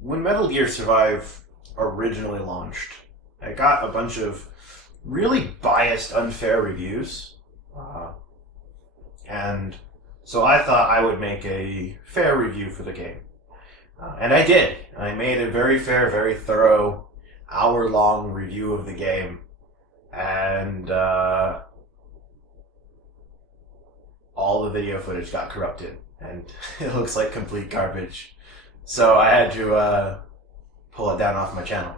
when Metal Gear Survive originally launched, I got a bunch of really biased, unfair reviews. Uh, and so I thought I would make a fair review for the game. And I did. I made a very fair, very thorough, hour-long review of the game. And all the video footage got corrupted. And it looks like complete garbage. So I had to pull it down off my channel.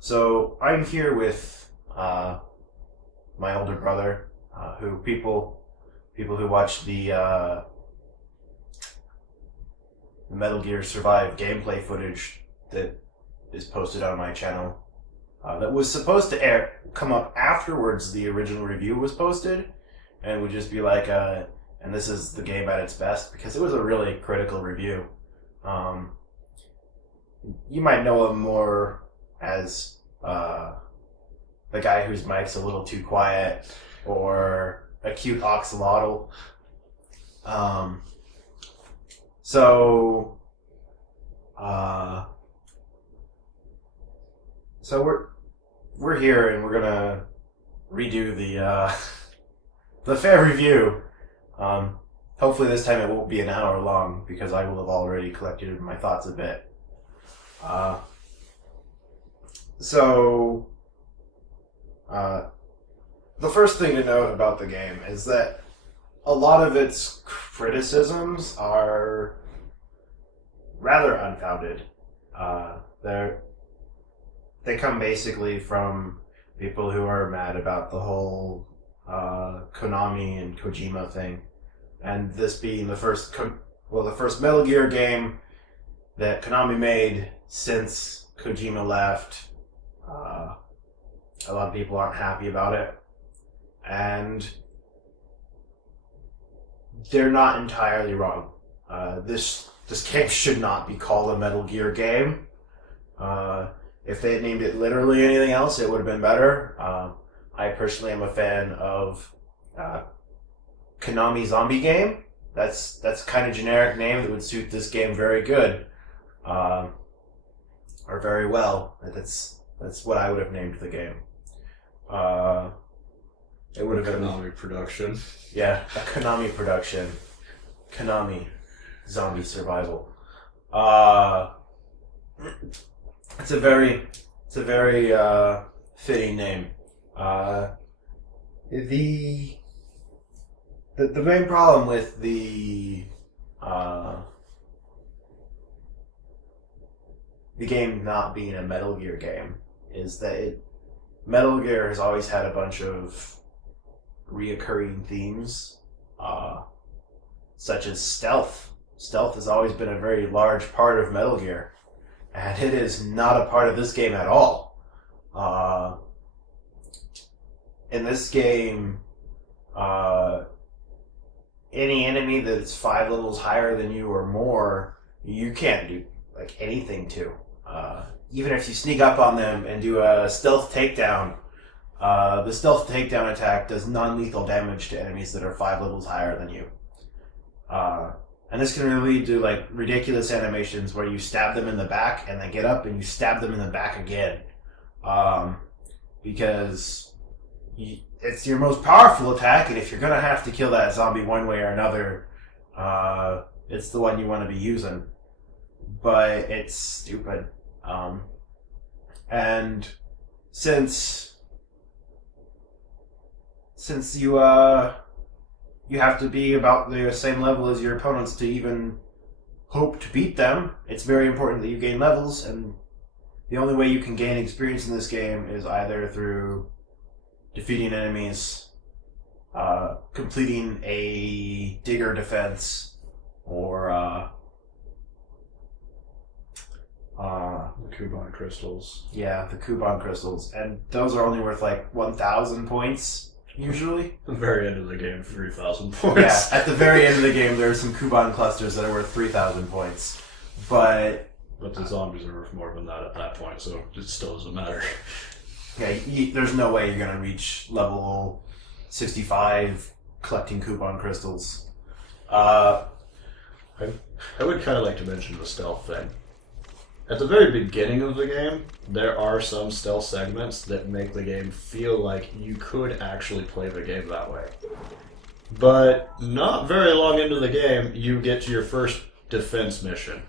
So I'm here with my older brother, who people who watch the Metal Gear Survive gameplay footage that is posted on my channel. That was supposed to come up afterwards the original review was posted, and would just be like, and this is the game at its best, because it was a really critical review. You might know him more as the guy whose mic's a little too quiet, or a cute oxalotl. Um, so, uh, so we're here and we're gonna redo the fair review. Hopefully this time it won't be an hour long because I will have already collected my thoughts a bit. Uh, so, the first thing to note about the game is that a lot of its criticisms are rather unfounded. They come basically from people who are mad about the whole Konami and Kojima thing, and this being the first the first Metal Gear game that Konami made since Kojima left. A lot of people aren't happy about it, and they're not entirely wrong. This game should not be called a Metal Gear game. If they had named it literally anything else, it would have been better. I personally am a fan of Konami Zombie Game. That's kind of generic name that would suit this game very good, or very well. That's what I would have named the game. It would have been Konami production. Yeah, a Konami production. Konami Zombie Survival. It's a very fitting name. The main problem with the game not being a Metal Gear game is that Metal Gear has always had a bunch of reoccurring themes, such as stealth. Stealth has always been a very large part of Metal Gear, and it is not a part of this game at all. In this game, any enemy that's 5 levels higher than you or more, you can't do like anything to. Even if you sneak up on them and do a stealth takedown, the stealth takedown attack does non-lethal damage to enemies that are 5 levels higher than you. And this can lead to like ridiculous animations where you stab them in the back and they get up and you stab them in the back again. Because it's your most powerful attack, and if you're going to have to kill that zombie one way or another, it's the one you want to be using. But it's stupid. And since you have to be about the same level as your opponents to even hope to beat them, it's very important that you gain levels, and the only way you can gain experience in this game is either through defeating enemies, completing a digger defense, or The Kuban crystals. yeah, the Kuban crystals, and those are only worth like 1,000 points usually. At the very end of the game, 3,000 Yeah, points. at the very end of the game, there are some Kuban clusters that are worth 3,000 points, but But the zombies are worth more than that at that point, so it still doesn't matter. yeah, there's no way you're gonna reach level 65 collecting Kuban crystals. I would kind of like to mention the stealth thing. At the very beginning of the game, there are some stealth segments that make the game feel like you could actually play the game that way. But not very long into the game, you get to your first defense mission.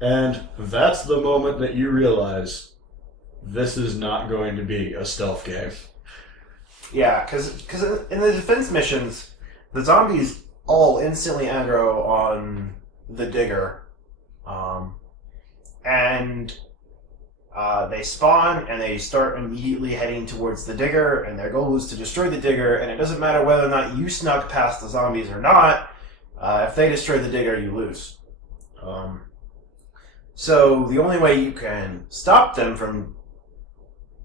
And that's the moment that you realize this is not going to be a stealth game. Yeah, because in the defense missions, the zombies all instantly aggro on the digger. And they spawn and they start immediately heading towards the digger, and their goal is to destroy the digger, and it doesn't matter whether or not you snuck past the zombies or not. If they destroy the digger, you lose. So the only way you can stop them from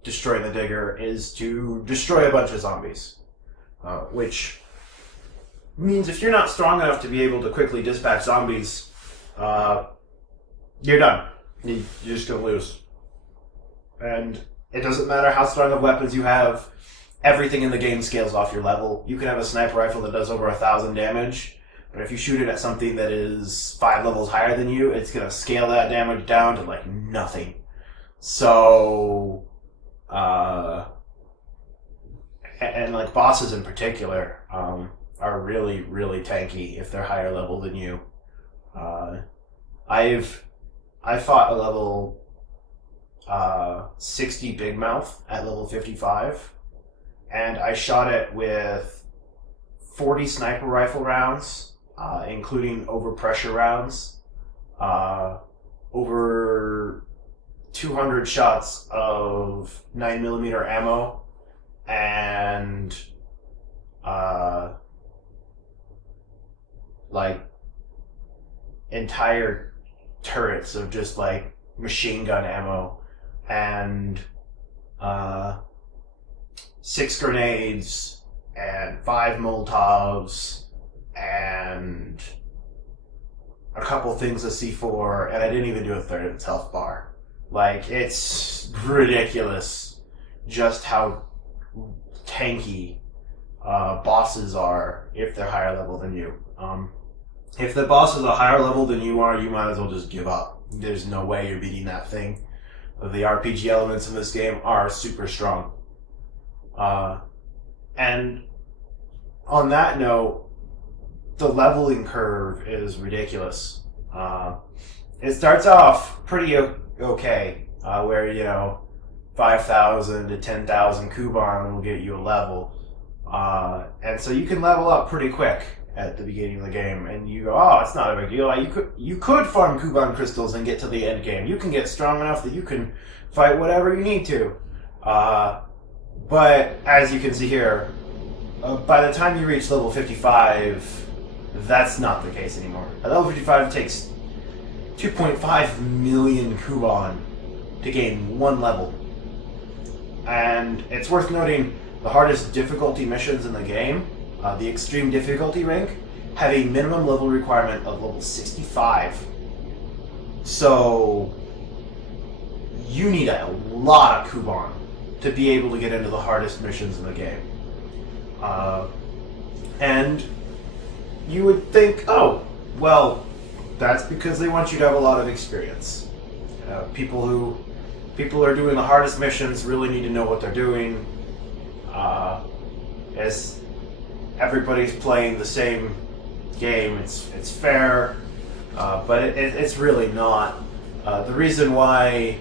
destroying the digger is to destroy a bunch of zombies. Which means if you're not strong enough to be able to quickly dispatch zombies, you're done. You're just going to lose. And it doesn't matter how strong of weapons you have, everything in the game scales off your level. You can have a sniper rifle that does over 1,000 damage, but if you shoot it at something that is 5 levels higher than you, it's going to scale that damage down to like nothing. So, and like bosses in particular are really, really tanky if they're higher level than you. I fought a level 60 Big Mouth at level 55, and I shot it with 40 sniper rifle rounds, including overpressure rounds, over 200 shots of 9mm ammo, and like entire turrets of just like machine gun ammo, and 6 grenades and 5 Molotovs and a couple things of C4, and I didn't even do a third of its health bar. Like, it's ridiculous just how tanky bosses are if they're higher level than you. If the boss is a higher level than you are, you might as well just give up. There's no way you're beating that thing. The RPG elements in this game are super strong. And on that note, the leveling curve is ridiculous. It starts off pretty okay, where, 5,000 to 10,000 Kuban will get you a level. And so you can level up pretty quick at the beginning of the game, and you go, oh, it's not a big deal. Like, you could farm Kuban crystals and get to the end game. You can get strong enough that you can fight whatever you need to. But as you can see here, by the time you reach level 55, that's not the case anymore. At level 55, it takes 2.5 million Kuban to gain one level. And it's worth noting the hardest difficulty missions in the game, the extreme difficulty rank, have a minimum level requirement of level 65. So you need a lot of Kuban to be able to get into the hardest missions in the game. And you would think, oh, well, that's because they want you to have a lot of experience. People who are doing the hardest missions really need to know what they're doing. As everybody's playing the same game, it's fair, but it's really not. The reason why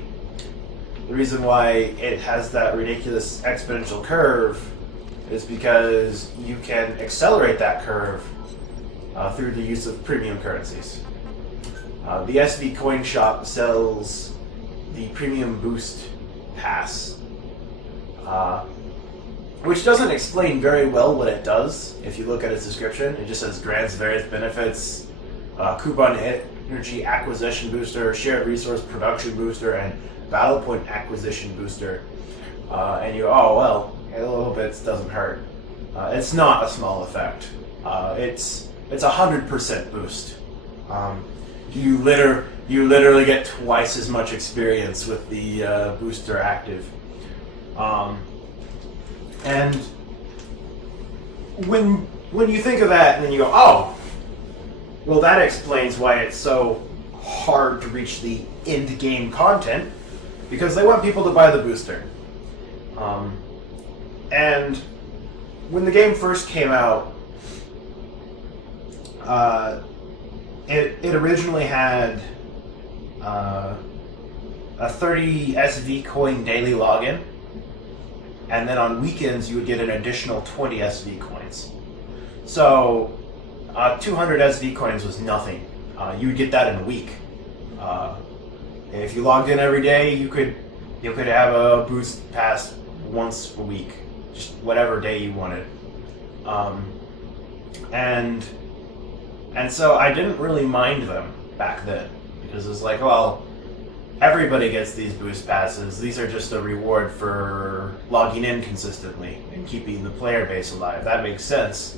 it has that ridiculous exponential curve is because you can accelerate that curve through the use of premium currencies. The SV Coin Shop sells the Premium Boost Pass, which doesn't explain very well what it does. If you look at its description, it just says grants various benefits, Kuban Energy Acquisition Booster, Shared Resource Production Booster, and Battle Point Acquisition Booster. And you go, oh, well, a little bit doesn't hurt. It's not a small effect. It's 100% boost. You literally get twice as much experience with the booster active. And when you think of that, and then you go, oh, well, that explains why it's so hard to reach the end game content because they want people to buy the booster. And when the game first came out, it originally had a 30 SV coin daily login, and then on weekends you would get an additional 20 SV coins. So 200 SV coins was nothing. You would get that in a week. If you logged in every day, you could have a boost pass once a week, just whatever day you wanted. And so I didn't really mind them back then because it was like, well, everybody gets these boost passes. These are just a reward for logging in consistently and keeping the player base alive. That makes sense.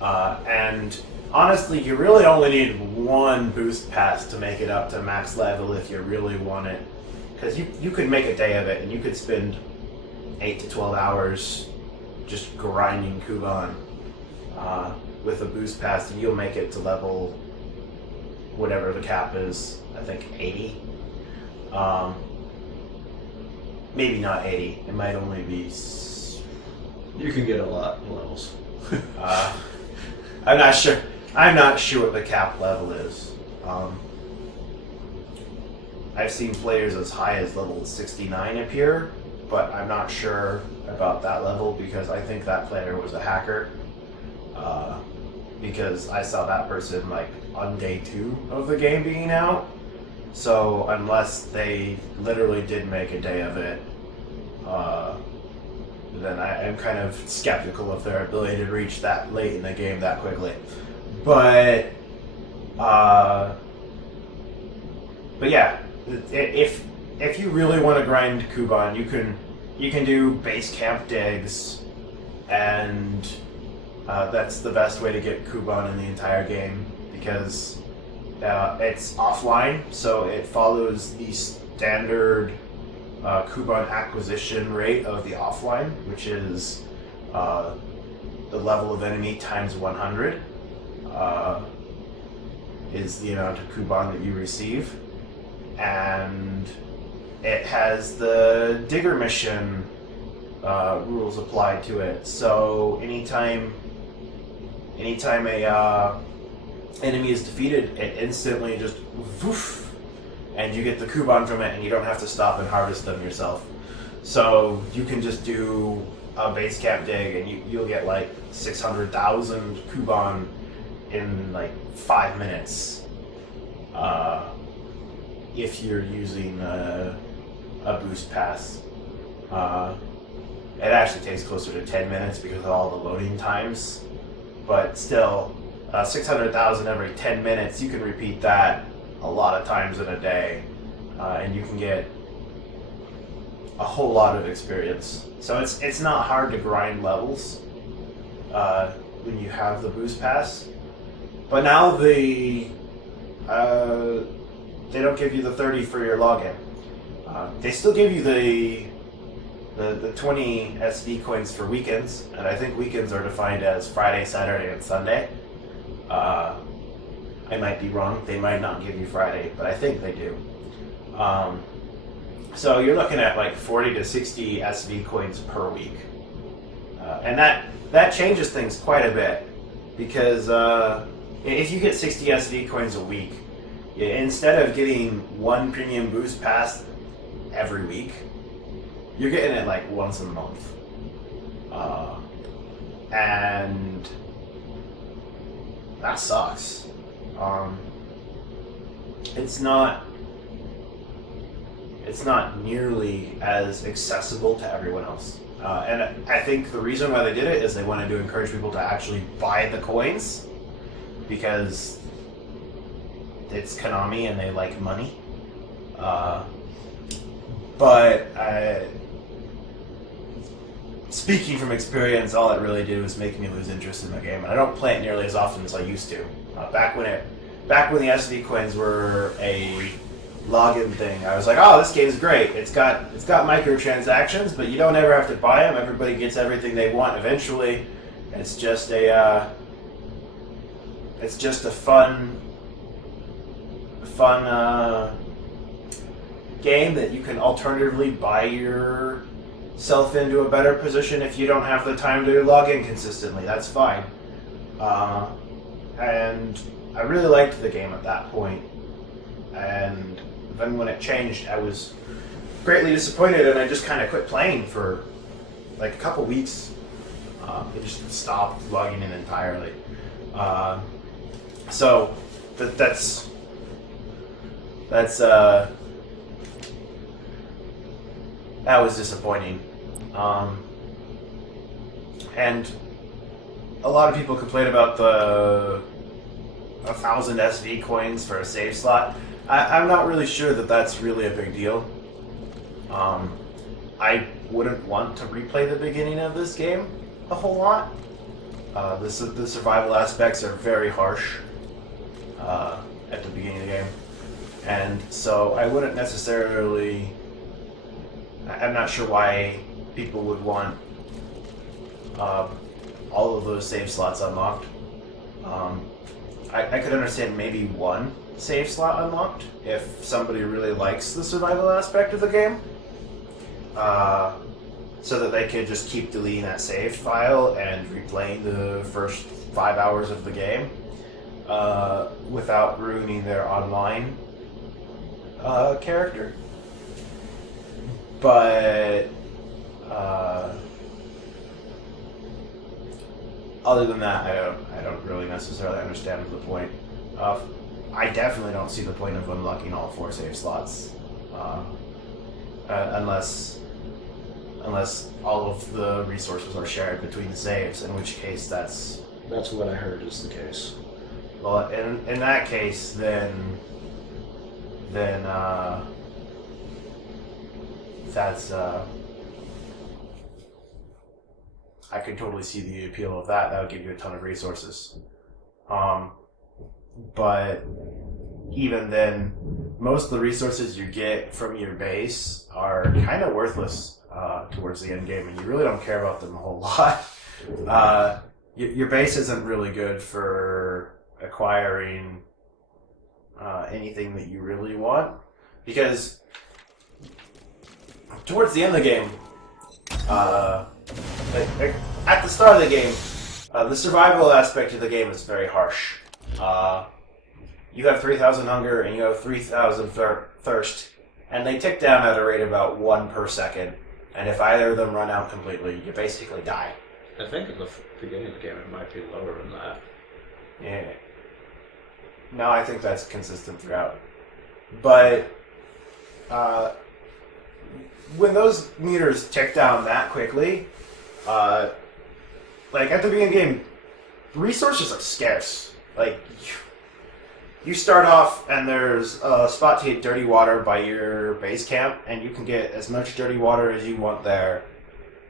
And honestly, you really only need one boost pass to make it up to max level if you really want it. Because you could make a day of it and you could spend 8 to 12 hours just grinding Kuban with a boost pass, and you'll make it to level whatever the cap is. I think 80. Maybe not 80. It might only be. You can get a lot of levels. I'm not sure. I'm not sure what the cap level is. I've seen players as high as level 69 appear, but I'm not sure about that level because I think that player was a hacker. Because I saw that person like on day 2 of the game being out. So unless they literally did make a day of it, then I am kind of skeptical of their ability to reach that late in the game that quickly. But yeah, if you really want to grind Kuban, you can do base camp digs, and that's the best way to get Kuban in the entire game because it's offline, so it follows the standard Kuban acquisition rate of the offline, which is the level of enemy times 100 is the amount of Kuban that you receive. And it has the digger mission rules applied to it. So anytime a enemy is defeated, it instantly just woof, and you get the Kuban from it, and you don't have to stop and harvest them yourself. So you can just do a base camp dig, and you'll get like 600,000 Kuban in like 5 minutes. If you're using a boost pass. It actually takes closer to 10 minutes because of all the loading times. But still, 600,000 every 10 minutes, you can repeat that a lot of times in a day. And you can get a whole lot of experience. So it's not hard to grind levels when you have the boost pass. But now they don't give you the 30 for your login. They still give you the 20 SV coins for weekends, and I think weekends are defined as Friday, Saturday, and Sunday. I might be wrong. They might not give you Friday, but I think they do. So you're looking at like 40 to 60 SV coins per week. And that changes things quite a bit, because if you get 60 SV coins a week, instead of getting one premium boost pass every week, you're getting it like once a month. And that sucks. It's not nearly as accessible to everyone else. And I think the reason why they did it is they wanted to encourage people to actually buy the coins, because it's Konami and they like money. But speaking from experience, all it really did was make me lose interest in the game, and I don't play it nearly as often as I used to. Back when the SV coins were a login thing, I was like, oh, this game's great. It's got microtransactions, but you don't ever have to buy them. Everybody gets everything they want eventually. It's just a fun fun game that you can alternatively buy yourself into a better position if you don't have the time to log in consistently. That's fine. And I really liked the game at that point. And then when it changed, I was greatly disappointed, and I just kind of quit playing for like a couple weeks. It just stopped logging in entirely. So that's that was disappointing. And a lot of people complain about the 1,000 SV coins for a save slot. I'm not really sure that that's really a big deal. I wouldn't want to replay the beginning of this game a whole lot. The survival aspects are very harsh at the beginning of the game. And so I wouldn't necessarily... I'm not sure why people would want all of those save slots unlocked. I could understand maybe one save slot unlocked if somebody really likes the survival aspect of the game. So that they could just keep deleting that save file and replaying the first 5 hours of the game without ruining their online character. But other than that, I don't really necessarily understand the point. I definitely don't see the point of unlocking all 4 save slots unless all of the resources are shared between the saves, in which case that's what I heard is the case. Well, in that case, then that's I can totally see the appeal of that. That would give you a ton of resources. But even then, most of the resources you get from your base are kind of worthless towards the end game, and you really don't care about them a whole lot. Your base isn't really good for acquiring anything that you really want, because towards the end of the game, at the start of the game, the survival aspect of the game is very harsh. You have 3,000 hunger and you have 3,000 thirst, and they tick down at a rate about 1 per second. And if either of them run out completely, you basically die. I think at the beginning of the game it might be lower than that. Yeah. No, I think that's consistent throughout. But when those meters tick down that quickly, like at the beginning of the game, resources are scarce. Like, you start off and there's a spot to get dirty water by your base camp, and you can get as much dirty water as you want there.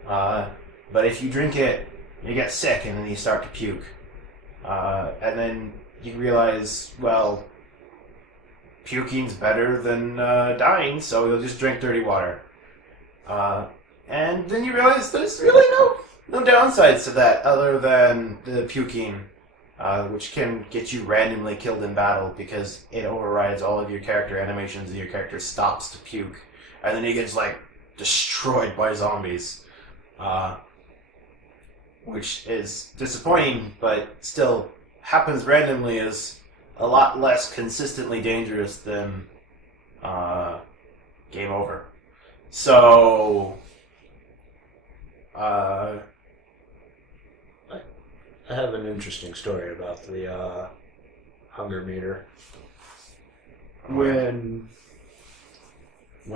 But if you drink it, you get sick and then you start to puke. And then you realize, well, puking's better than dying, so you'll just drink dirty water. And then you realize there's really no downsides to that other than the puking, which can get you randomly killed in battle because it overrides all of your character animations and your character stops to puke. And then he gets, like, destroyed by zombies. Which is disappointing, but still happens randomly, is a lot less consistently dangerous than game over. So, I have an interesting story about the hunger meter. When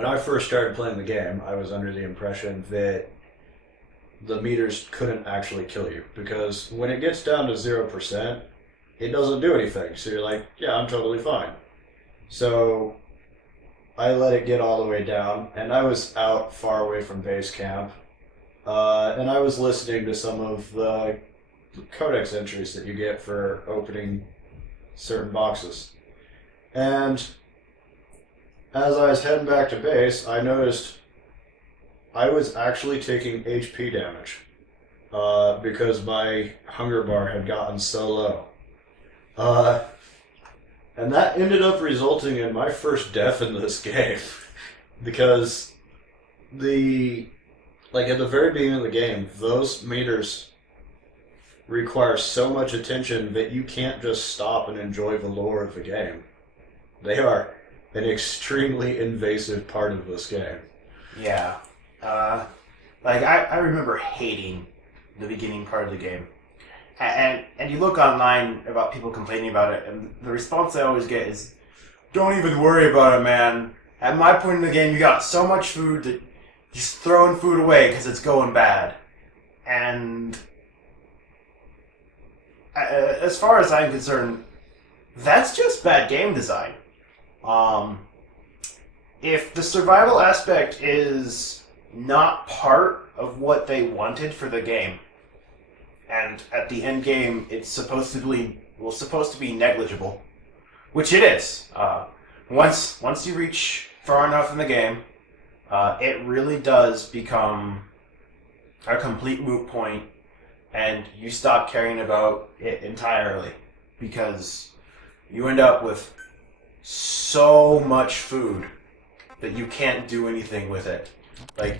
I first started playing the game, I was under the impression that the meters couldn't actually kill you, because when it gets down to 0%, it doesn't do anything. So you're like, yeah, I'm totally fine. So I let it get all the way down, and I was out far away from base camp, and I was listening to some of the codex entries that you get for opening certain boxes. And as I was heading back to base, I noticed I was actually taking HP damage because my hunger bar had gotten so low. And that ended up resulting in my first death in this game. Because at the very beginning of the game, those meters require so much attention that you can't just stop and enjoy the lore of the game. They are an extremely invasive part of this game. Yeah. I remember hating the beginning part of the game. And you look online about people complaining about it, and the response I always get is, don't even worry about it, man. At my point in the game, you got so much food that just throwing food away because it's going bad. And as far as I'm concerned, that's just bad game design. If the survival aspect is not part of what they wanted for the game, and at the end game it's supposed to be negligible, which it is. Once you reach far enough in the game, it really does become a complete moot point, and you stop caring about it entirely because you end up with so much food that you can't do anything with it. Like,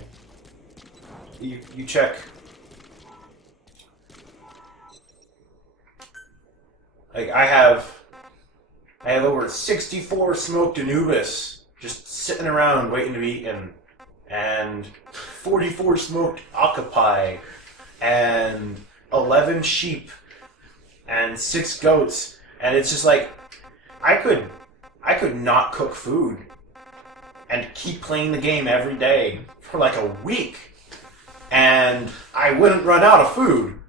you check. Like, I have over 64 smoked Anubis just sitting around waiting to be eaten, and 44 smoked octopi, and 11 sheep, and 6 goats, and it's just like, I could not cook food and keep playing the game every day for like a week, and I wouldn't run out of food.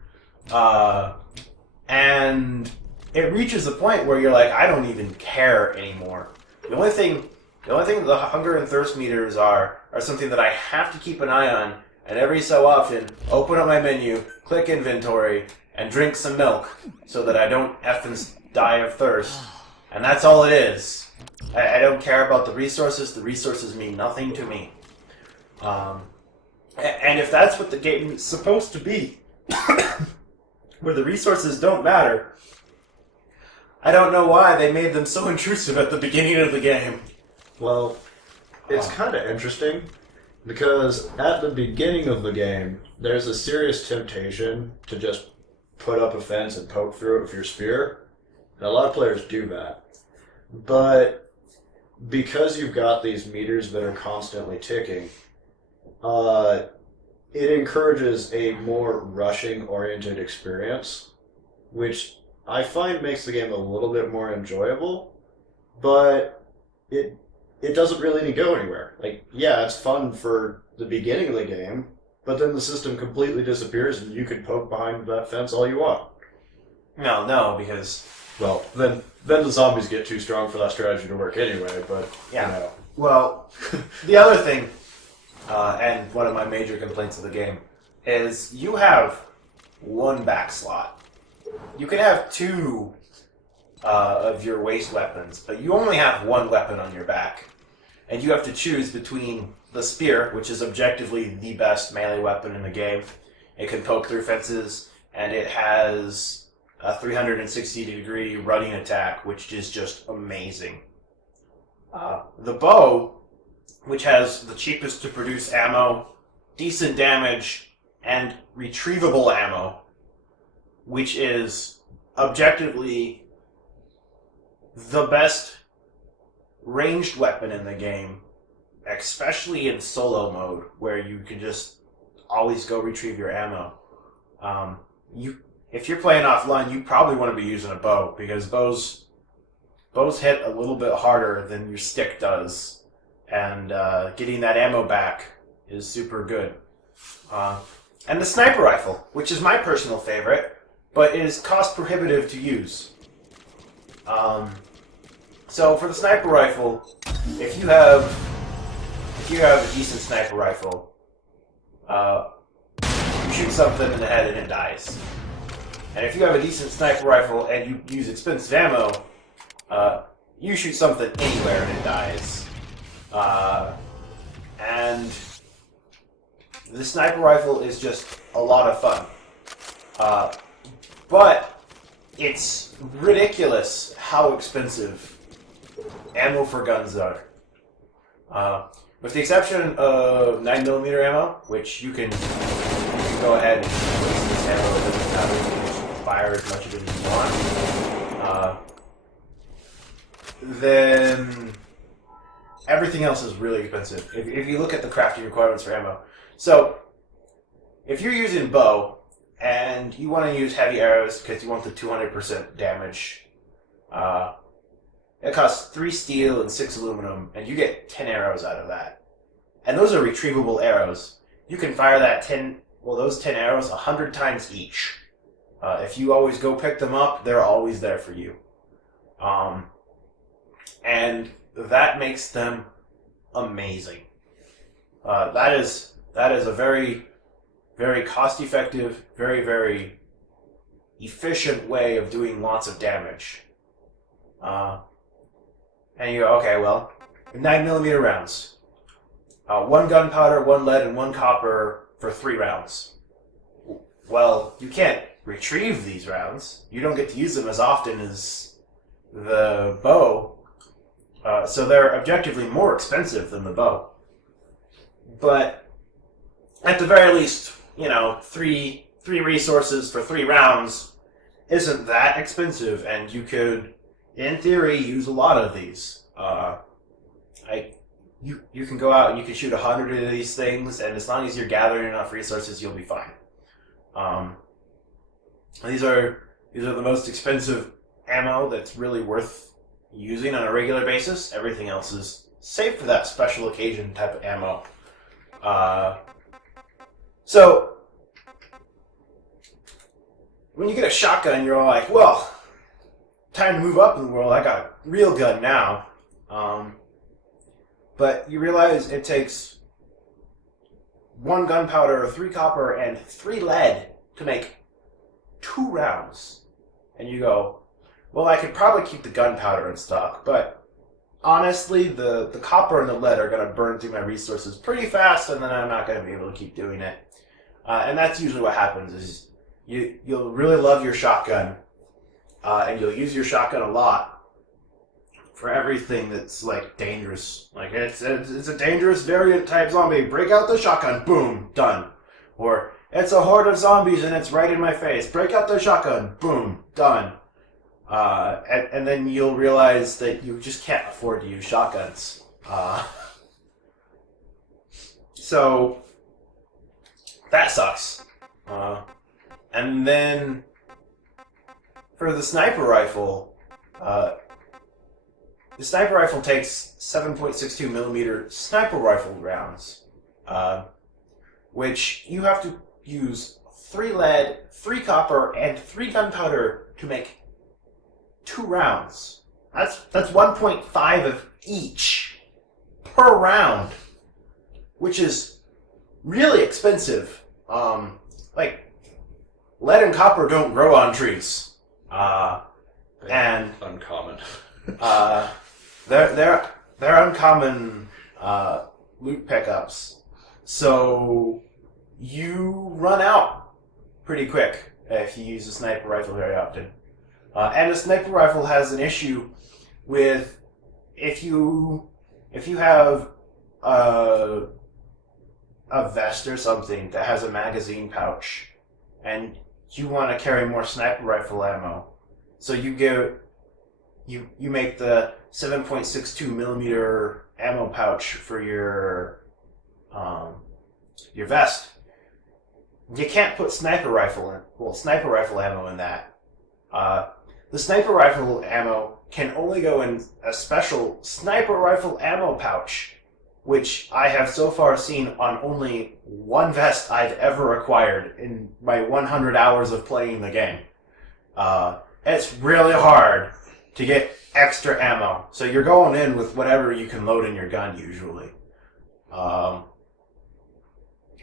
And it reaches a point where you're like, I don't even care anymore. The only thing the hunger and thirst meters are something that I have to keep an eye on, and every so often open up my menu, click inventory, and drink some milk so that I don't effing die of thirst. And that's all it is. I don't care about the resources. The resources mean nothing to me. And if that's what the game is supposed to be, where the resources don't matter, I don't know why they made them so intrusive at the beginning of the game. Well, it's kind of interesting because at the beginning of the game, there's a serious temptation to just put up a fence and poke through it with your spear. And a lot of players do that. But because you've got these meters that are constantly ticking, it encourages a more rushing-oriented experience, which I find makes the game a little bit more enjoyable, but it doesn't really go anywhere. Like, yeah, it's fun for the beginning of the game, but then the system completely disappears and you can poke behind that fence all you want. No, because... Well, then the zombies get too strong for that strategy to work anyway, but, yeah. You know. Well, the other thing, and one of my major complaints of the game, is you have one back slot. You can have 2 of your waist weapons, but you only have one weapon on your back. And you have to choose between the spear, which is objectively the best melee weapon in the game. It can poke through fences, and it has a 360-degree running attack, which is just amazing. The bow, which has the cheapest to produce ammo, decent damage, and retrievable ammo, which is objectively the best ranged weapon in the game, especially in solo mode, where you can just always go retrieve your ammo. If you're playing offline, you probably want to be using a bow, because bows hit a little bit harder than your stick does, and getting that ammo back is super good. And the sniper rifle, which is my personal favorite, but is cost prohibitive to use. So for the sniper rifle, if you have a decent sniper rifle, you shoot something in the head and it dies. And if you have a decent sniper rifle and you use expensive ammo, you shoot something anywhere and it dies. And the sniper rifle is just a lot of fun. But it's ridiculous how expensive ammo for guns are. With the exception of 9mm ammo, which you can go ahead and waste this ammo. It doesn't matter. You can fire as much of it as you want. Then everything else is really expensive. If you look at the crafting requirements for ammo. So, if you're using bow, and you want to use heavy arrows because you want the 200% damage, it costs 3 steel and 6 aluminum, and you get 10 arrows out of that. And those are retrievable arrows. You can fire those 10 arrows 100 times each. If you always go pick them up, they're always there for you. And that makes them amazing. That is a very, very cost-effective, very, very efficient way of doing lots of damage. And you go, okay, well, 9mm rounds. 1 gunpowder, 1 lead, and 1 copper for 3 rounds. Well, you can't retrieve these rounds. You don't get to use them as often as the bow. So they're objectively more expensive than the bow. But at the very least, 3 resources for 3 rounds isn't that expensive, and you could, in theory, use a lot of these. You can go out and you can shoot 100 of these things, and as long as you're gathering enough resources, you'll be fine. These are the most expensive ammo that's really worth using on a regular basis. Everything else is safe for that special occasion type of ammo. So when you get a shotgun, you're all like, well, time to move up in the world. I got a real gun now. But you realize it takes 1 gunpowder, 3 copper, and 3 lead to make 2 rounds. And you go, well, I could probably keep the gunpowder in stock, but honestly, the copper and the lead are going to burn through my resources pretty fast, and then I'm not going to be able to keep doing it. And that's usually what happens, is you'll really love your shotgun, and you'll use your shotgun a lot for everything that's, like, dangerous. Like, it's a dangerous variant type zombie. Break out the shotgun. Boom. Done. Or, it's a horde of zombies and it's right in my face. Break out the shotgun. Boom. Done. And then you'll realize that you just can't afford to use shotguns. So, that sucks. And then, for the sniper rifle, the sniper rifle takes 7.62mm sniper rifle rounds, which you have to use 3 lead, 3 copper, and 3 gunpowder to make 2 rounds. That's 1.5 of each per round, which is really expensive. Like, lead and copper don't grow on trees, and uncommon. They're uncommon loot pickups, so you run out pretty quick if you use a sniper rifle very often. And a sniper rifle has an issue with if you have a vest or something that has a magazine pouch, and you want to carry more sniper rifle ammo, so you make the 7.62mm ammo pouch for your vest. You can't put sniper rifle ammo in that. The sniper rifle ammo can only go in a special sniper rifle ammo pouch, which I have so far seen on only 1 vest I've ever acquired in my 100 hours of playing the game. It's really hard to get extra ammo. So you're going in with whatever you can load in your gun usually. And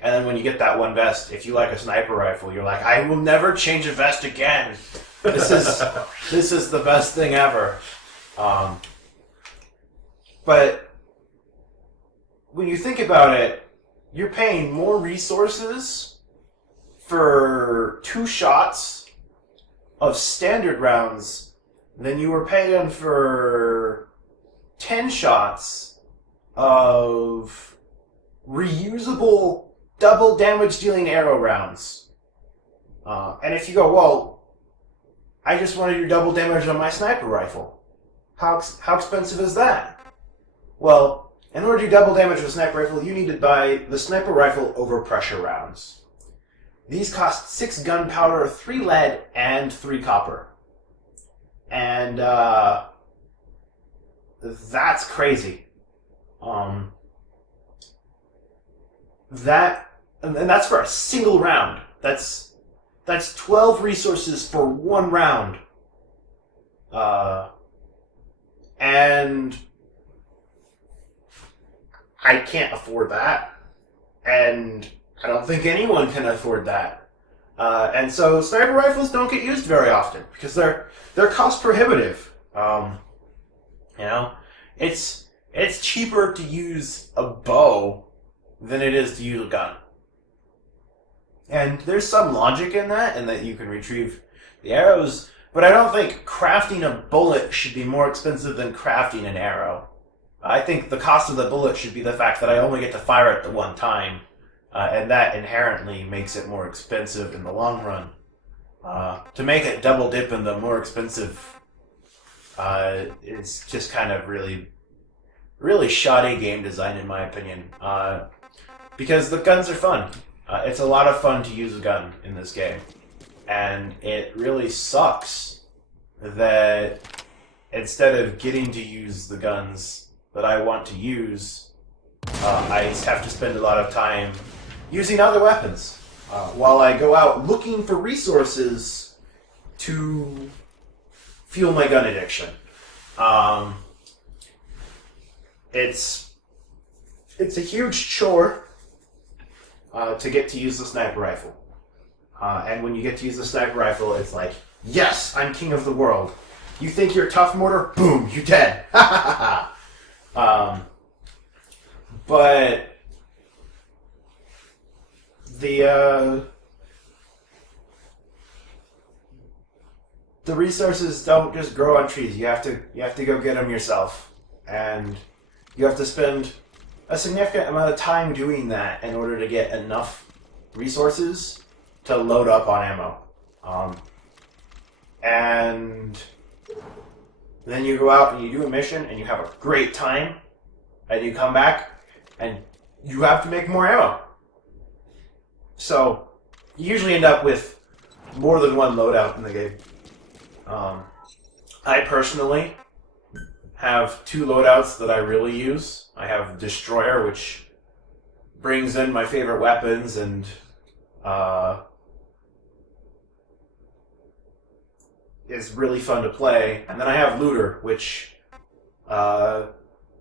then when you get that 1 vest, if you like a sniper rifle, you're like, I will never change a vest again. This is the best thing ever. But when you think about it, you're paying more resources for 2 shots of standard rounds than you were paying for 10 shots of reusable double damage dealing arrow rounds. And if you go, well, I just want to do double damage on my sniper rifle. How expensive is that? Well, in order to do double damage with a sniper rifle, you need to buy the sniper rifle overpressure rounds. These cost 6 gunpowder, 3 lead, and 3 copper. And that's crazy. And that's for a single round. That's 12 resources for one round. And I can't afford that. And I don't think anyone can afford that. And so sniper rifles don't get used very often because they're cost prohibitive. It's cheaper to use a bow than it is to use a gun. And there's some logic in that you can retrieve the arrows, but I don't think crafting a bullet should be more expensive than crafting an arrow. I think the cost of the bullet should be the fact that I only get to fire it the one time, and that inherently makes it more expensive in the long run. To make it double dip in the more expensive is just kind of really, really shoddy game design in my opinion. Because the guns are fun. It's a lot of fun to use a gun in this game. And it really sucks that instead of getting to use the guns that I want to use, I have to spend a lot of time using other weapons while I go out looking for resources to fuel my gun addiction. It's a huge chore to get to use the sniper rifle. And when you get to use the sniper rifle, it's like, yes, I'm king of the world. You think you're tough, mortar? Boom, you dead. But the resources don't just grow on trees. You have to go get them yourself, and you have to spend a significant amount of time doing that in order to get enough resources to load up on ammo. And then you go out and you do a mission and you have a great time, and you come back and you have to make more ammo. So you usually end up with more than one loadout in the game. I personally have 2 loadouts that I really use. I have Destroyer, which brings in my favorite weapons and is really fun to play. And then I have Looter, which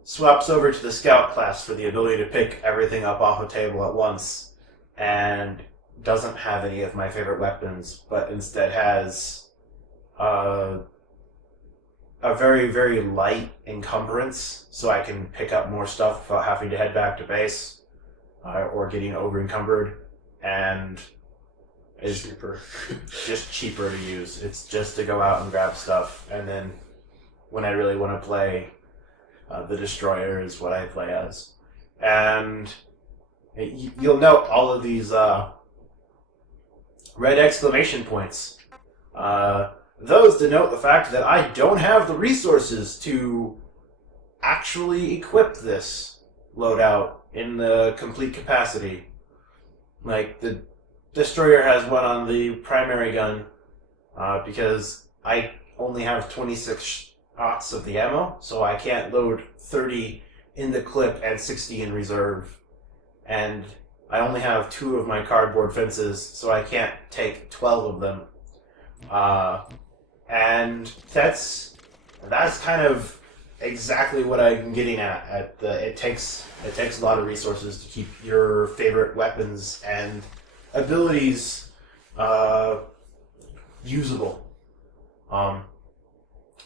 swaps over to the Scout class for the ability to pick everything up off a table at once, and doesn't have any of my favorite weapons, but instead has a very, very light encumbrance, so I can pick up more stuff without having to head back to base or getting over encumbered, and is cheaper. Just cheaper to use. It's just to go out and grab stuff, and then when I really want to play, the Destroyer is what I play as. And you'll note all of these red exclamation points. Those denote the fact that I don't have the resources to actually equip this loadout in the complete capacity. Like, the Destroyer has one on the primary gun, because I only have 26 shots of the ammo, so I can't load 30 in the clip and 60 in reserve. And I only have 2 of my cardboard fences, so I can't take 12 of them. And that's kind of exactly what I'm getting at. It takes a lot of resources to keep your favorite weapons and abilities usable.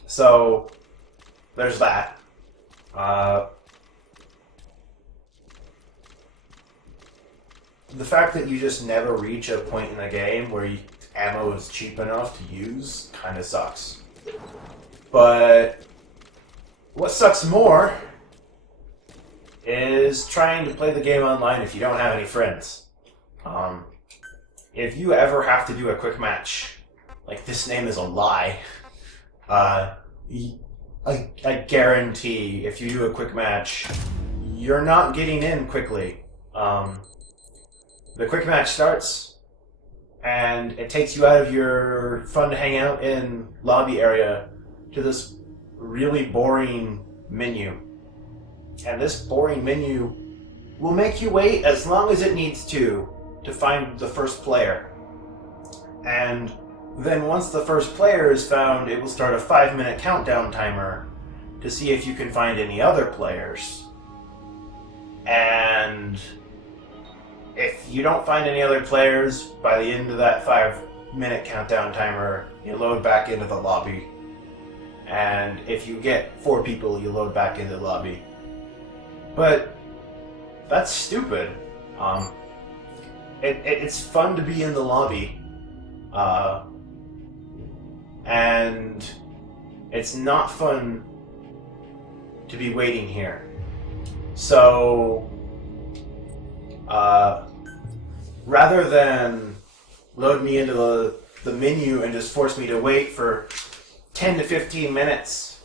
So there's that. The fact that you just never reach a point in the game where ammo is cheap enough to use kind of sucks. But What sucks more is trying to play the game online if you don't have any friends. If you ever have to do a quick match, like this name is a lie, I guarantee if you do a quick match, you're not getting in quickly. The quick match starts, and it takes you out of your fun to hang out in lobby area to this really boring menu. And this boring menu will make you wait as long as it needs to find the first player. And then once the first player is found, it will start a 5-minute countdown timer to see if you can find any other players. And if you don't find any other players, by the end of that 5-minute countdown timer, you load back into the lobby. And if you get 4 people, you load back into the lobby. But that's stupid. It's fun to be in the lobby. And it's not fun to be waiting here. So, rather than load me into the menu and just force me to wait for 10 to 15 minutes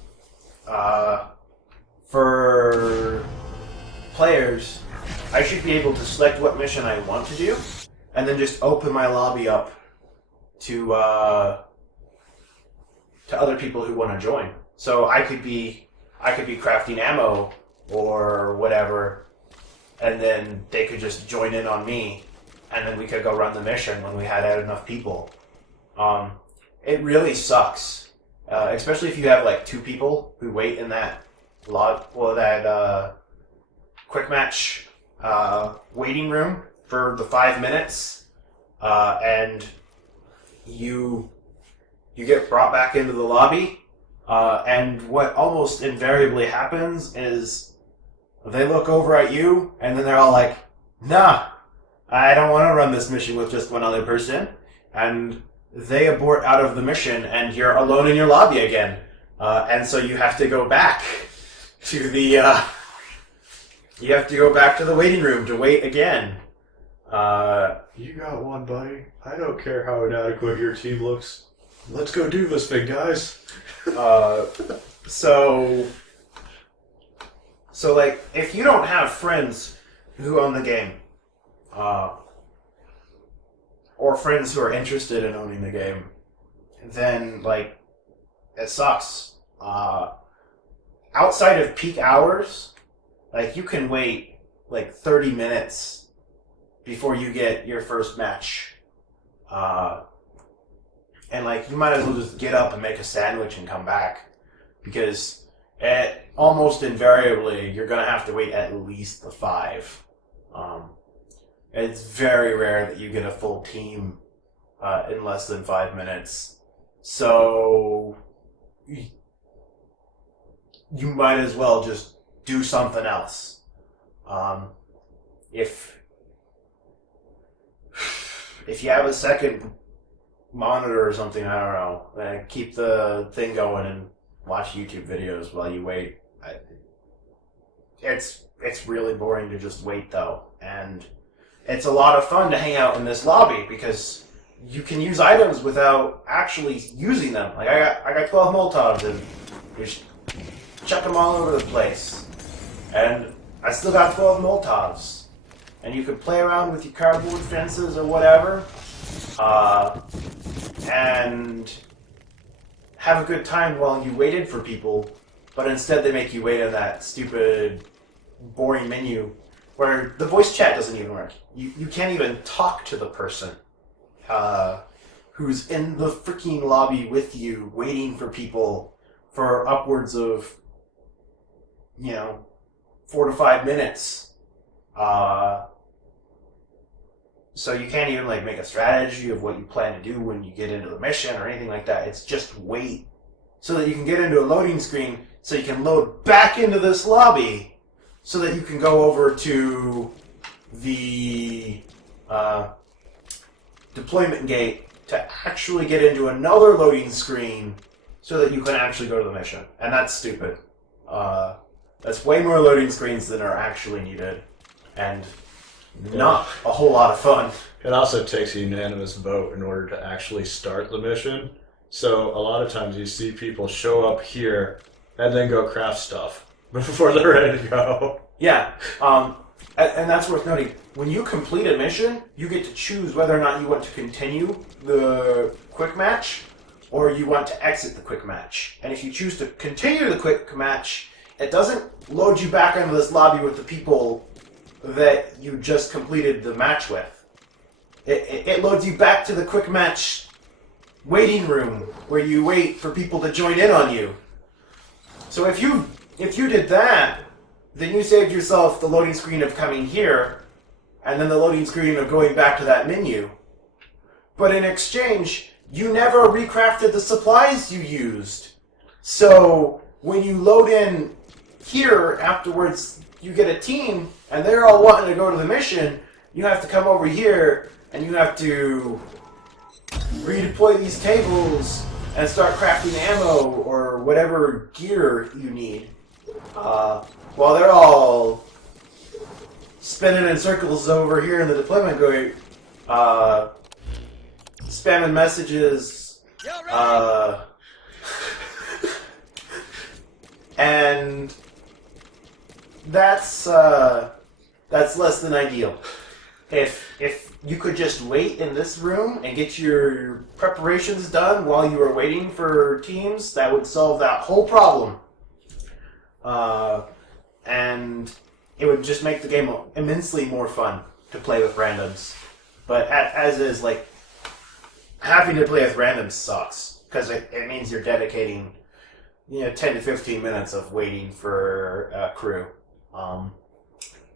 for players, I should be able to select what mission I want to do and then just open my lobby up to other people who want to join. So I could be crafting ammo or whatever, and then they could just join in on me, and then we could go run the mission when we had enough people. It really sucks, especially if you have like 2 people who wait in that quick match waiting room for the 5 minutes, and you get brought back into the lobby, and what almost invariably happens is they look over at you, and then they're all like, nah, I don't want to run this mission with just one other person, and they abort out of the mission, and you're alone in your lobby again, and so you have to go back to the waiting room to wait again. You got one, buddy. I don't care how inadequate your team looks. Let's go do this thing, guys. So like, if you don't have friends who own the game, or friends who are interested in owning the game, then like, it sucks. Outside of peak hours, like you can wait like 30 minutes before you get your first match. And like, you might as well just get up and make a sandwich and come back, because almost invariably you're gonna have to wait at least the 5. It's very rare that you get a full team in less than 5 minutes. So you might as well just do something else. If you have a second monitor or something, I don't know, keep the thing going and watch YouTube videos while you wait. It's really boring to just wait though, and it's a lot of fun to hang out in this lobby because you can use items without actually using them. Like I got 12 Molotovs and just chuck them all over the place, and I still got 12 Molotovs. And you could play around with your cardboard fences or whatever, and have a good time while you waited for people, but instead they make you wait in that stupid, boring menu where the voice chat doesn't even work. You can't even talk to the person who's in the freaking lobby with you, waiting for people for upwards of, 4 to 5 minutes. So you can't even like make a strategy of what you plan to do when you get into the mission or anything like that. It's just wait so that you can get into a loading screen so you can load back into this lobby so that you can go over to the deployment gate to actually get into another loading screen so that you can actually go to the mission. And that's stupid. That's way more loading screens than are actually needed, and not a whole lot of fun. It also takes a unanimous vote in order to actually start the mission. So a lot of times you see people show up here and then go craft stuff before they're ready to go. Yeah, and that's worth noting. When you complete a mission, you get to choose whether or not you want to continue the quick match or you want to exit the quick match. And if you choose to continue the quick match, it doesn't load you back into this lobby with the people that you just completed the match with. It loads you back to the quick match waiting room where you wait for people to join in on you. So if you did that, then you saved yourself the loading screen of coming here, and then the loading screen of going back to that menu. But in exchange, you never recrafted the supplies you used. So when you load in here, afterwards you get a team, and they're all wanting to go to the mission, you have to come over here, and you have to redeploy these tables and start crafting ammo or whatever gear you need. While they're all spinning in circles over here in the deployment going, spamming messages, and that's less than ideal. If you could just wait in this room and get your preparations done while you were waiting for teams, that would solve that whole problem. And it would just make the game immensely more fun to play with randoms. But as is, like, having to play with randoms sucks, because it means you're dedicating 10 to 15 minutes of waiting for a crew.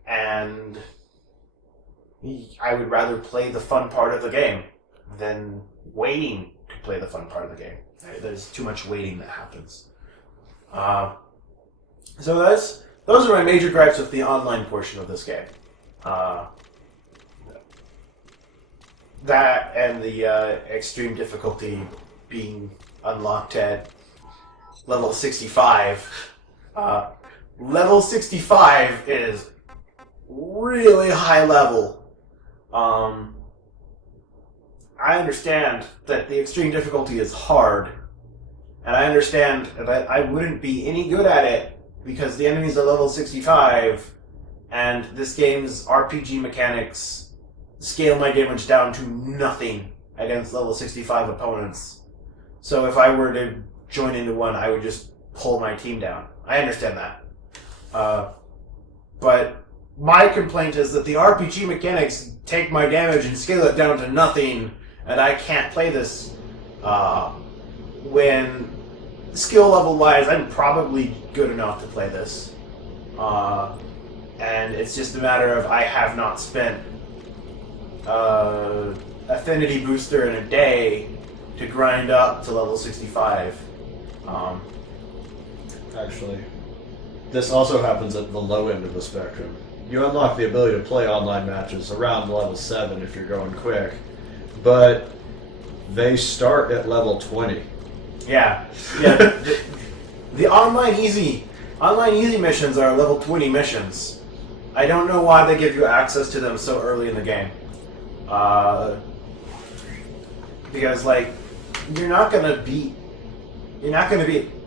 And I would rather play the fun part of the game than waiting to play the fun part of the game. There's too much waiting that happens. So those are my major gripes with the online portion of this game. That and the extreme difficulty being unlocked at level 65. Level 65 is really high level. I understand that the extreme difficulty is hard, and I understand that I wouldn't be any good at it because the enemies are level 65, and this game's RPG mechanics scale my damage down to nothing against level 65 opponents. So if I were to join into one, I would just pull my team down. I understand that. But my complaint is that the RPG mechanics take my damage and scale it down to nothing, and I can't play this when skill level wise I'm probably good enough to play this. And it's just a matter of I have not spent affinity booster in a day to grind up to level 65. Actually, this also happens at the low end of the spectrum. You unlock the ability to play online matches around level 7 if you're going quick, but they start at level 20. Yeah. The online easy missions are level 20 missions. I don't know why they give you access to them so early in the game. Because you're not gonna beat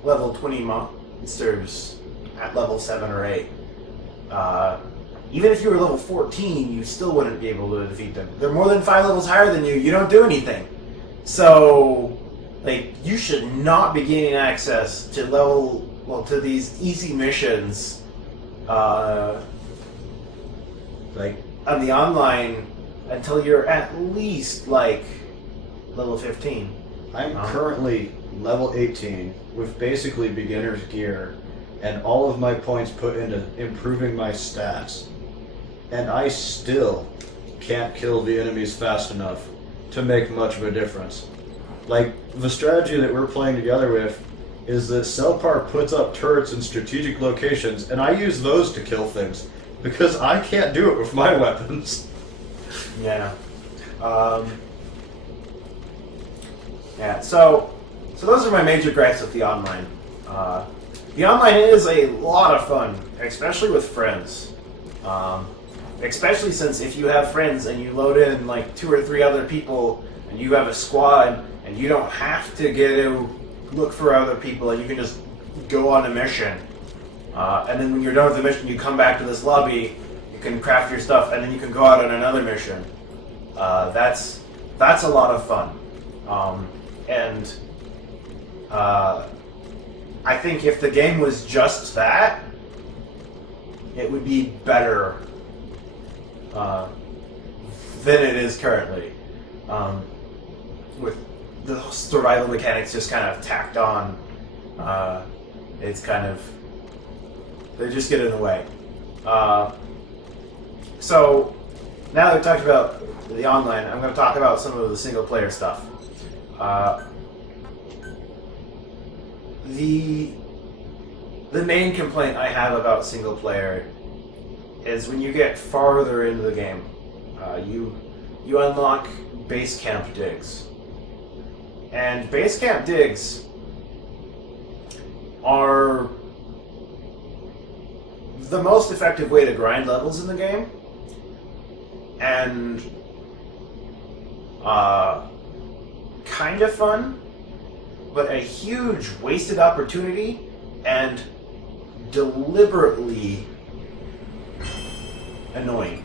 level 20 monsters at level 7 or 8. Even if you were level 14, you still wouldn't be able to defeat them. They're more than 5 levels higher than you. You don't do anything. So, you should not be gaining access to to these easy missions, on the online until you're at least, level 15. I'm currently level 18 with basically beginner's gear and all of my points put into improving my stats. And I still can't kill the enemies fast enough to make much of a difference. The strategy that we're playing together with is that Selpar puts up turrets in strategic locations, and I use those to kill things, because I can't do it with my weapons. Yeah. So those are my major gripes with the online. The online is a lot of fun, especially with friends. Especially since if you have friends and you load in like 2 or 3 other people and you have a squad and you don't have to get to look for other people and you can just go on a mission. And then when you're done with the mission, you come back to this lobby, you can craft your stuff, and then you can go out on another mission. That's a lot of fun. And I think if the game was just that, it would be better than it is currently. With the survival mechanics just kind of tacked on, it's kind of, they just get in the way. So now that we've talked about the online, I'm going to talk about some of the single player stuff. The main complaint I have about single player is when you get farther into the game, you unlock base camp digs. And base camp digs are the most effective way to grind levels in the game, and kind of fun, but a huge wasted opportunity and deliberately annoying.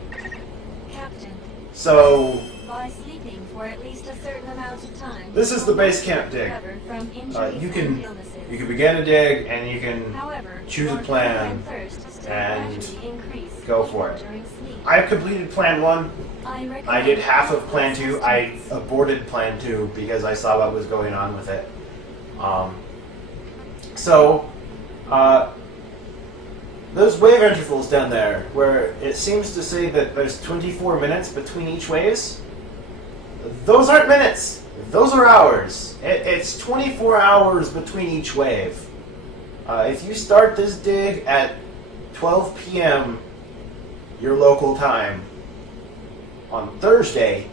Captain, So by sleeping for at least a certain amount of time, this is the base camp dig. recover from injuries You and can illnesses. begin a dig and you can However, choose a your plan hunger and thirst still and gradually increase go even for it. during sleep. I've completed plan 1. I recommend did half of all plan 2. I sustenance. aborted plan 2 because I saw what was going on with it. So those wave intervals down there, where it seems to say that there's 24 minutes between each waves, those aren't minutes. Those are hours. It's 24 hours between each wave. If you start this dig at 12 p.m. your local time on Thursday,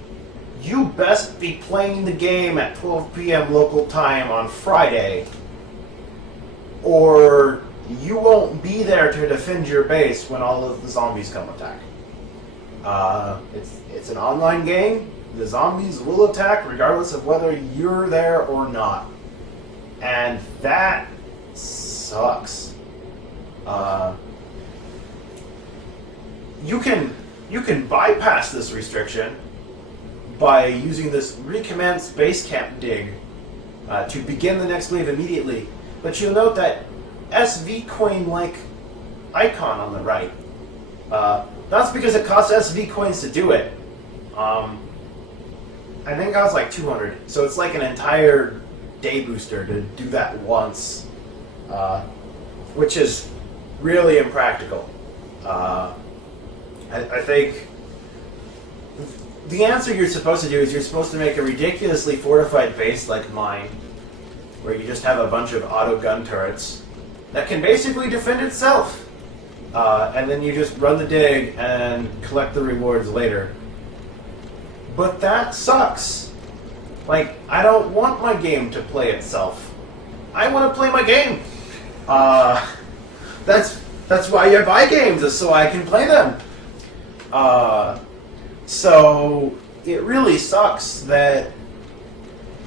you best be playing the game at 12 p.m. local time on Friday, or you won't be there to defend your base when all of the zombies come attack. It's an online game. The zombies will attack regardless of whether you're there or not. And that sucks. You can bypass this restriction by using this recommence base camp dig to begin the next wave immediately. But you'll note that SV coin-like icon on the right. That's because it costs SV coins to do it. I think it costs like 200. So it's like an entire day booster to do that once, which is really impractical. I think the answer you're supposed to do is you're supposed to make a ridiculously fortified base like mine, where you just have a bunch of auto gun turrets that can basically defend itself. And then you just run the dig and collect the rewards later. But that sucks. Like, I don't want my game to play itself. I want to play my game. That's why I buy games, is so I can play them. So it really sucks that,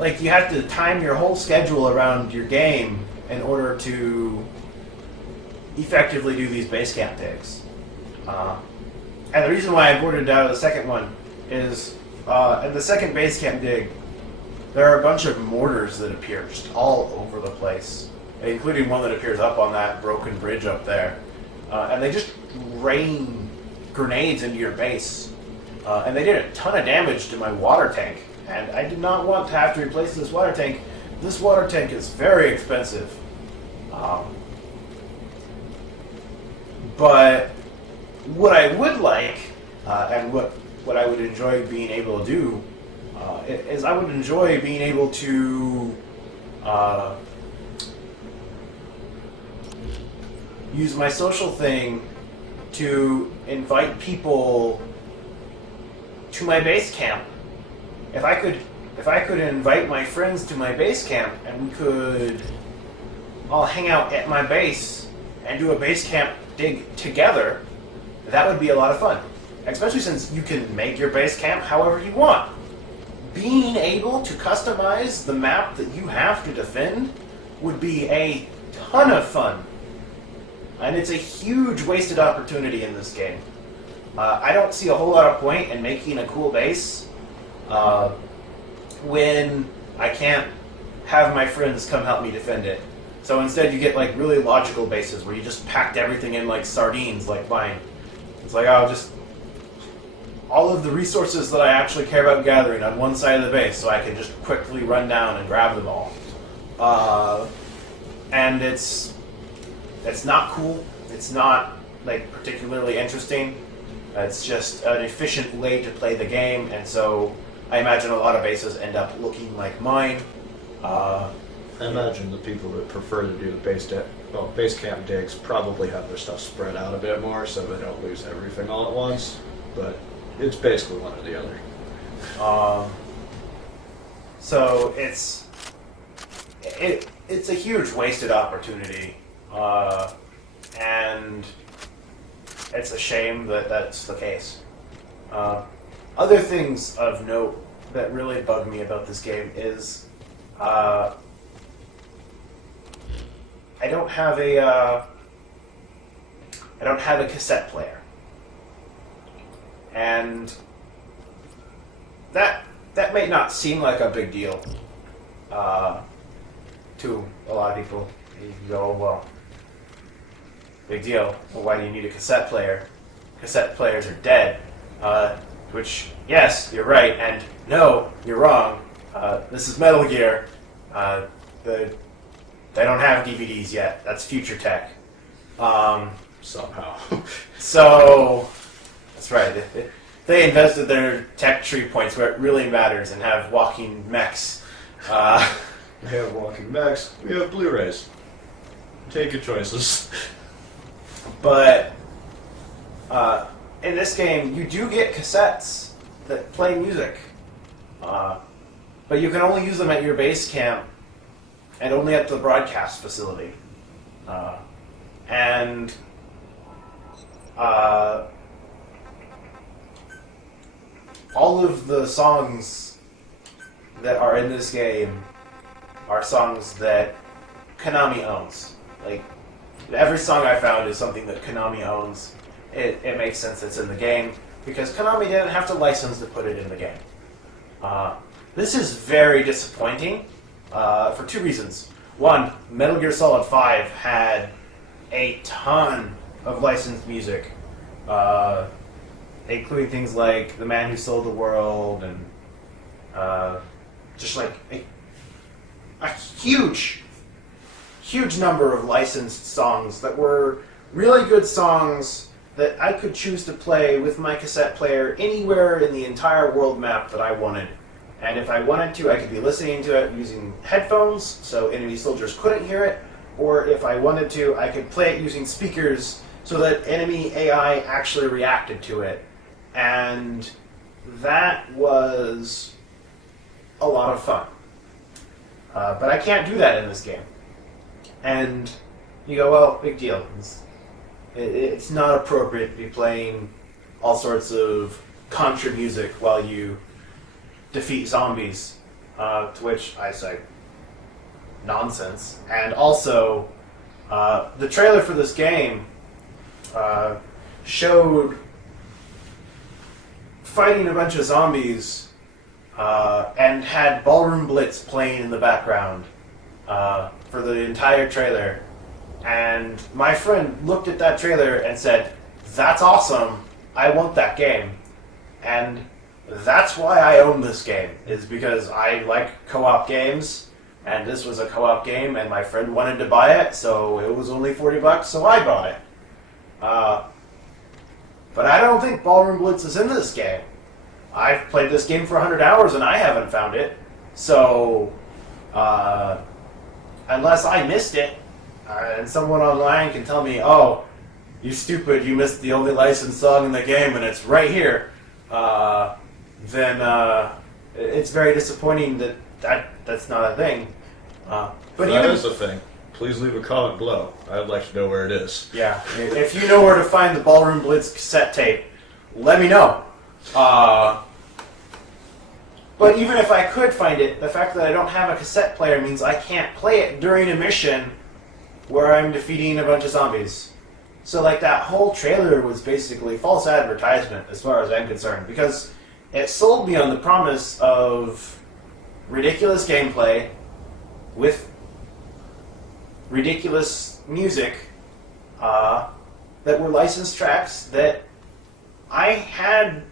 like, you have to time your whole schedule around your game in order to effectively do these base camp digs. And the reason why I boarded out of the second one is, in the second base camp dig, there are a bunch of mortars that appear just all over the place, including one that appears up on that broken bridge up there. And they just rain grenades into your base. And they did a ton of damage to my water tank. And I did not want to have to replace this water tank. This water tank is very expensive. But what I would like, and what I would enjoy being able to do, is I would enjoy being able to use my social thing to invite people to my base camp. If I could invite my friends to my base camp, and all hang out at my base and do a base camp dig together, that would be a lot of fun. Especially since you can make your base camp however you want. Being able to customize the map that you have to defend would be a ton of fun. And it's a huge wasted opportunity in this game. I don't see a whole lot of point in making a cool base when I can't have my friends come help me defend it. So instead you get like really logical bases where you just packed everything in like sardines like mine. It's like, oh, just all of the resources that I actually care about gathering on one side of the base so I can just quickly run down and grab them all. And it's not cool. It's not like particularly interesting. It's just an efficient way to play the game, and so I imagine a lot of bases end up looking like mine. I imagine the people that prefer to do the base camp digs probably have their stuff spread out a bit more so they don't lose everything all at once. But it's basically one or the other. So it's a huge wasted opportunity, and it's a shame that that's the case. Other things of note that really bug me about this game is I don't have a cassette player, and that may not seem like a big deal to a lot of people. You go, well, big deal. Well, why do you need a cassette player? Cassette players are dead. Which, yes, you're right, and no, you're wrong. This is Metal Gear. They don't have DVDs yet. That's future tech. Somehow. So, that's right. They invested their tech tree points where it really matters and have walking mechs. We have walking mechs. We have Blu-rays. Take your choices. But in this game, you do get cassettes that play music. But you can only use them at your base camp and only at the broadcast facility. And all of the songs that are in this game are songs that Konami owns. Like, every song I found is something that Konami owns. It makes sense it's in the game because Konami didn't have to license to put it in the game. This is very disappointing for two reasons. One, Metal Gear Solid 5 had a ton of licensed music, including things like The Man Who Sold the World and just like a huge number of licensed songs that were really good songs that I could choose to play with my cassette player anywhere in the entire world map that I wanted. And if I wanted to, I could be listening to it using headphones so enemy soldiers couldn't hear it, or if I wanted to, I could play it using speakers so that enemy AI actually reacted to it. And that was a lot of fun. But I can't do that in this game. And you go, well, big deal. It's not appropriate to be playing all sorts of contra music while you defeat zombies, to which I say, nonsense. And also, the trailer for this game showed fighting a bunch of zombies and had Ballroom Blitz playing in the background for the entire trailer. And my friend looked at that trailer and said, "That's awesome, I want that game." And that's why I own this game, is because I like co-op games, and this was a co-op game, and my friend wanted to buy it, so it was only $40, so I bought it. But I don't think Ballroom Blitz is in this game. I've played this game for 100 hours and I haven't found it, so unless I missed it, and someone online can tell me, "Oh, you stupid, you missed the only licensed song in the game and it's right here," then it's very disappointing that that's not a thing. But That is a thing. please leave a comment below. I'd like to know where it is. Yeah, if you know where to find the Ballroom Blitz cassette tape, let me know. But even if I could find it, the fact that I don't have a cassette player means I can't play it during a mission where I'm defeating a bunch of zombies. So like that whole trailer was basically false advertisement as far as I'm concerned, because it sold me on the promise of ridiculous gameplay with ridiculous music that were licensed tracks that I had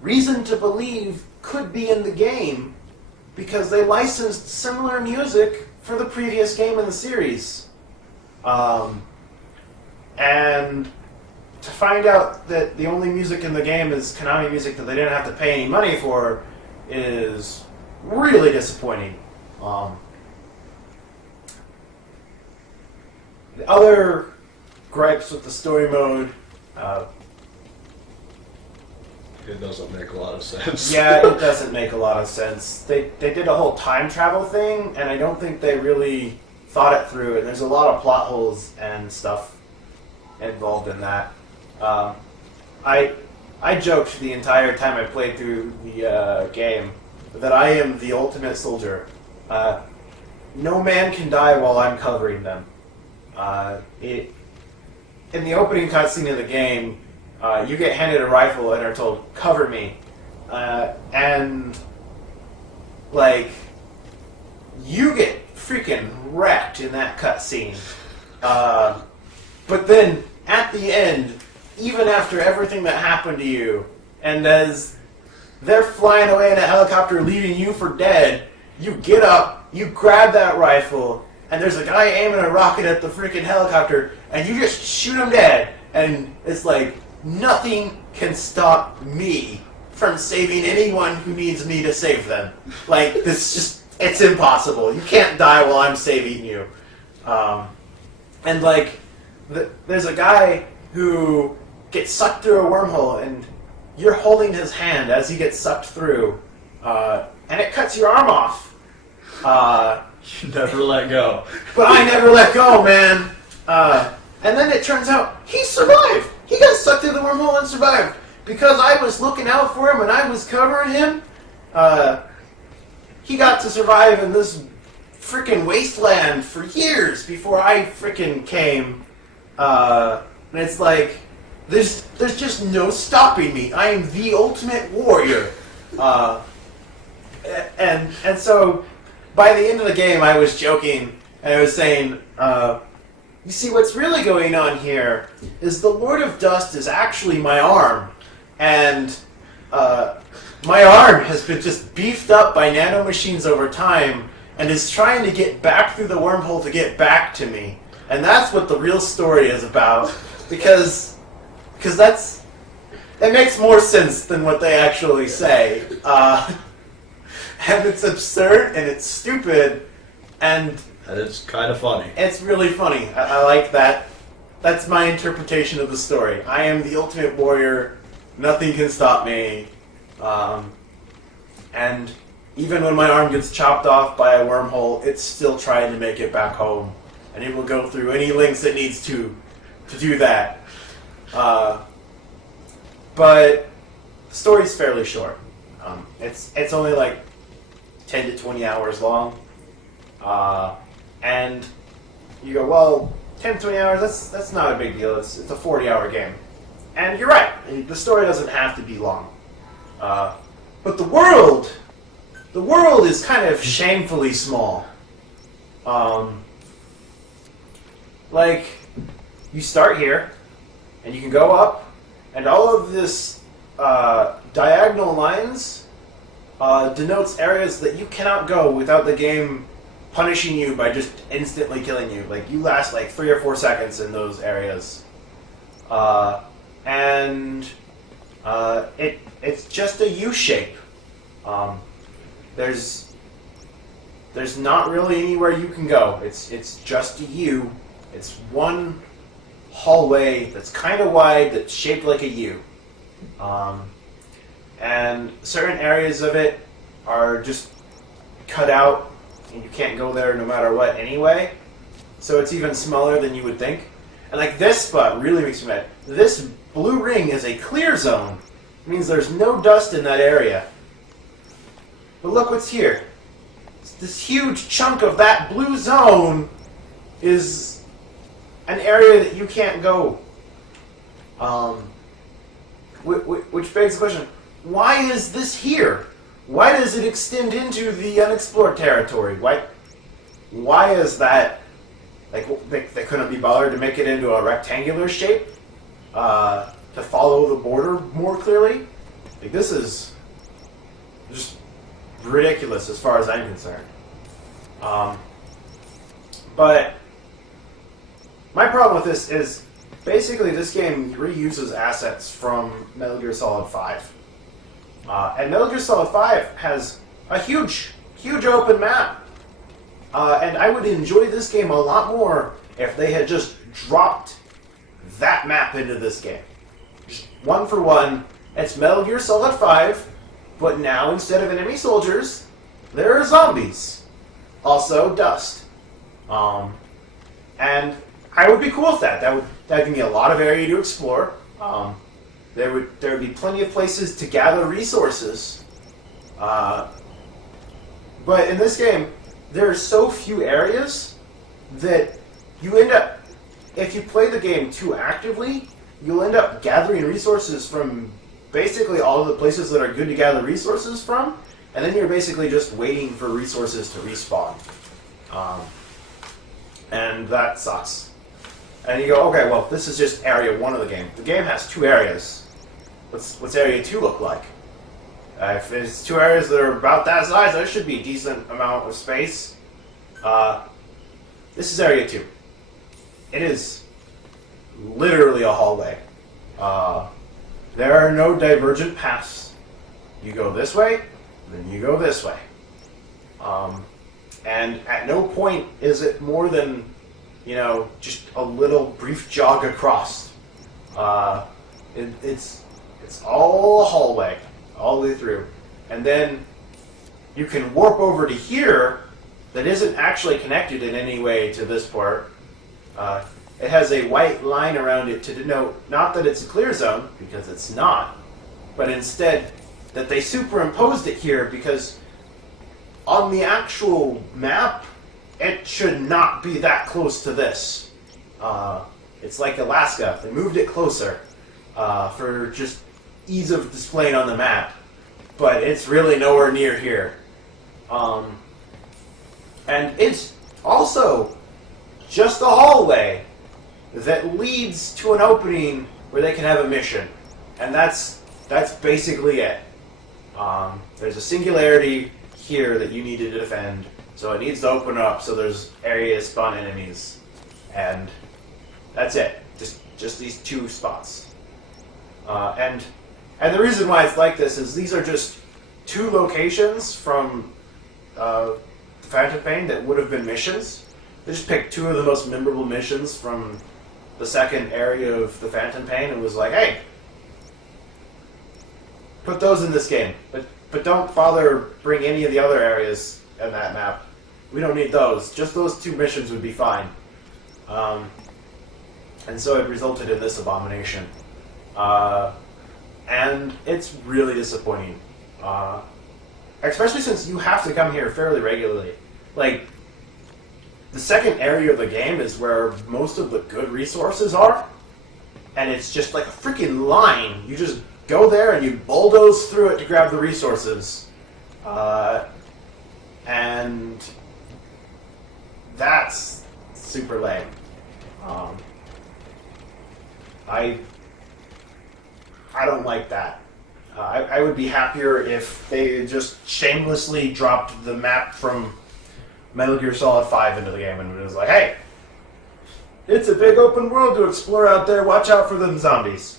reason to believe could be in the game because they licensed similar music for the previous game in the series. And to find out that the only music in the game is Konami music that they didn't have to pay any money for is really disappointing. The other gripes with the story mode, it doesn't make a lot of sense. yeah, it doesn't make a lot of sense. They did a whole time travel thing, and I don't think they really thought it through, and there's a lot of plot holes and stuff involved in that. I joked the entire time I played through the game that I am the ultimate soldier. No man can die while I'm covering them. In the opening cutscene of the game, you get handed a rifle and are told, "Cover me," and like you get freaking wrecked in that cutscene. But then at the end, even after everything that happened to you, and as they're flying away in a helicopter, leaving you for dead, you get up, you grab that rifle, and there's a guy aiming a rocket at the freaking helicopter, and you just shoot him dead. And it's like, nothing can stop me from saving anyone who needs me to save them. Like, it's impossible. You can't die while I'm saving you. And like, there's a guy who gets sucked through a wormhole, and you're holding his hand as he gets sucked through, and it cuts your arm off. You never let go. But I never let go, man. And then it turns out he survived. He got sucked through the wormhole and survived. Because I was looking out for him and I was covering him, he got to survive in this freaking wasteland for years before I freaking came. And it's like, there's just no stopping me. I am the ultimate warrior. And so, by the end of the game, I was joking, and I was saying, you see, what's really going on here is the Lord of Dust is actually my arm, and my arm has been just beefed up by nanomachines over time, and is trying to get back through the wormhole to get back to me. And that's what the real story is about, because that makes more sense than what they actually say. And it's absurd, and it's stupid, and it's kind of funny. It's really funny. I like that. That's my interpretation of the story. I am the ultimate warrior. Nothing can stop me. And even when my arm gets chopped off by a wormhole, it's still trying to make it back home. And it will go through any lengths it needs to do that. But the story's fairly short. It's only like 10 to 20 hours long. And you go, well, 10 to 20 hours, that's not a big deal. It's a 40-hour game. And you're right. The story doesn't have to be long. But the world is kind of shamefully small. Like, you start here, and you can go up, and all of this diagonal lines denotes areas that you cannot go without the game punishing you by just instantly killing you. Like, you last like 3 or 4 seconds in those areas. And it's just a U shape. There's not really anywhere you can go. It's just a U. It's one hallway that's kind of wide that's shaped like a U. And certain areas of it are just cut out, and you can't go there no matter what anyway. so it's even smaller than you would think. And like this spot really makes me mad. This blue ring is a clear zone. It means there's no dust in that area. But look what's here. This huge chunk of that blue zone is an area that you can't go. Which begs the question, why is this here? Why does it extend into the unexplored territory? Why is that? Like, they couldn't be bothered to make it into a rectangular shape to follow the border more clearly? Like, this is just ridiculous as far as I'm concerned. But my problem with this is basically this game reuses assets from Metal Gear Solid 5. And Metal Gear Solid 5 has a huge open map. And I would enjoy this game a lot more if they had just dropped that map into this game. Just one for one, it's Metal Gear Solid 5, but now instead of enemy soldiers, there are zombies. Also, dust. And I would be cool with that. That would give me a lot of area to explore. There would be plenty of places to gather resources. But in this game, there are so few areas that you end up, if you play the game too actively, you'll end up gathering resources from basically all of the places that are good to gather resources from, and then you're basically just waiting for resources to respawn. And that sucks. And you go, okay, well, this is just area 1 of the game. The game has 2 areas. What's area 2 look like? If it's 2 areas that are about that size, there should be a decent amount of space. This is area 2. It is literally a hallway. There are no divergent paths. You go this way, then you go this way. And at no point is it more than, just a little brief jog across. It's all a hallway, all the way through. And then you can warp over to here that isn't actually connected in any way to this part. It has a white line around it to denote not that it's a clear zone, because it's not, but instead that they superimposed it here because on the actual map, it should not be that close to this. It's like Alaska. They moved it closer for just ease of displaying on the map, but it's really nowhere near here. And it's also just a hallway that leads to an opening where they can have a mission. And that's basically it. There's a singularity here that you need to defend, so it needs to open up so there's areas spawn enemies. And that's it. Just these 2 spots. And the reason why it's like this is these are just 2 locations from Phantom Pain that would have been missions. They just picked 2 of the most memorable missions from the second area of the Phantom Pain and was like, hey, put those in this game, but don't bother bring any of the other areas in that map. We don't need those. Just those 2 missions would be fine. And so it resulted in this abomination. And it's really disappointing. Especially since you have to come here fairly regularly. Like, the second area of the game is where most of the good resources are. And it's just like a freaking line. You just go there and you bulldoze through it to grab the resources. And that's super lame. I don't like that. I would be happier if they just shamelessly dropped the map from Metal Gear Solid 5 into the game and it was like, hey, it's a big open world to explore out there, watch out for them zombies.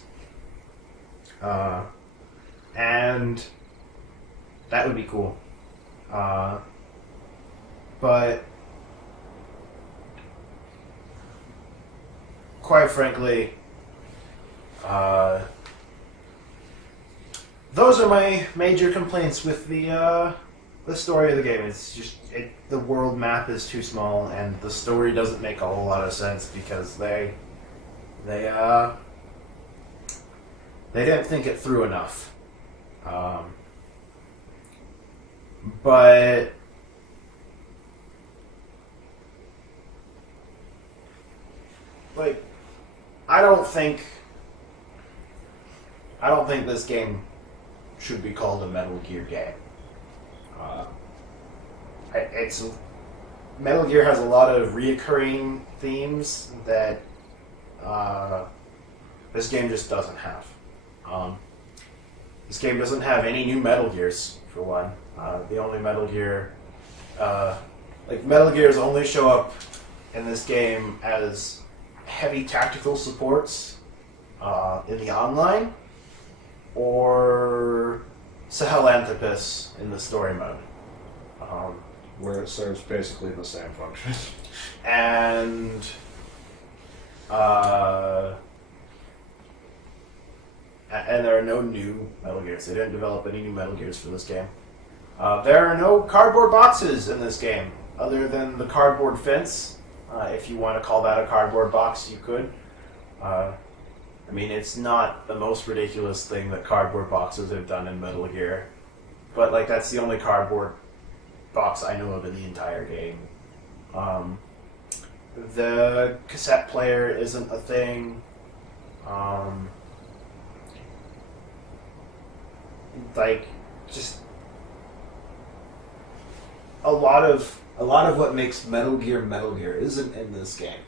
And that would be cool. But quite frankly, those are my major complaints with the the story of the game is just the world map is too small, and the story doesn't make a whole lot of sense because they didn't think it through enough. But like, I don't think this game should be called a Metal Gear game. It's Metal Gear has a lot of reoccurring themes that this game just doesn't have. This game doesn't have any new Metal Gears, for one. The only Metal Gear, Metal Gears only show up in this game as heavy tactical supports in the online, or Sahelanthropus in the story mode. Where it serves basically the same function. And there are no new Metal Gears. They didn't develop any new Metal Gears for this game. There are no cardboard boxes in this game, other than the cardboard fence. If you want to call that a cardboard box, you could. I mean, it's not the most ridiculous thing that cardboard boxes have done in Metal Gear, but like that's the only cardboard box I know of in the entire game. The cassette player isn't a thing. Just a lot of what makes Metal Gear isn't in this game.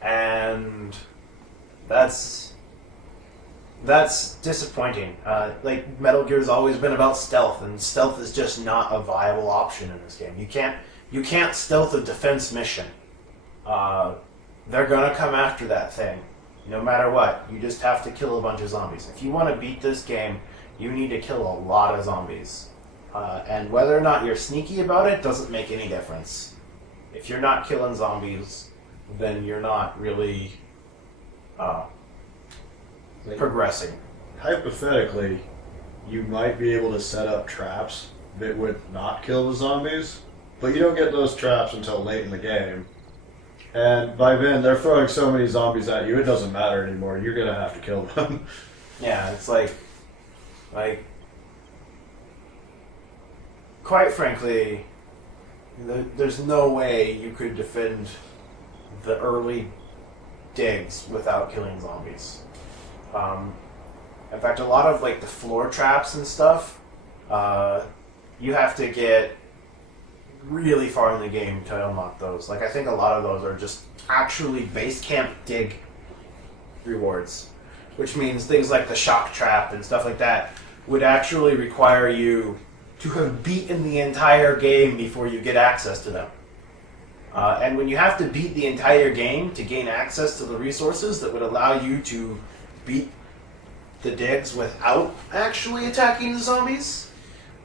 And that's disappointing. Metal Gear's always been about stealth, and stealth is just not a viable option in this game. You can't stealth a defense mission. They're gonna come after that thing, no matter what. You just have to kill a bunch of zombies. If you want to beat this game, you need to kill a lot of zombies. And whether or not you're sneaky about it doesn't make any difference. If you're not killing zombies, then you're not really progressing. Hypothetically, you might be able to set up traps that would not kill the zombies, but you don't get those traps until late in the game. And by then, they're throwing so many zombies at you, it doesn't matter anymore. You're going to have to kill them. Yeah, it's quite frankly, there's no way you could defend the early digs without killing zombies. In fact, a lot of the floor traps and stuff, you have to get really far in the game to unlock those. I think a lot of those are just actually base camp dig rewards, which means things like the shock trap and stuff like that would actually require you to have beaten the entire game before you get access to them. And when you have to beat the entire game to gain access to the resources that would allow you to beat the digs without actually attacking the zombies,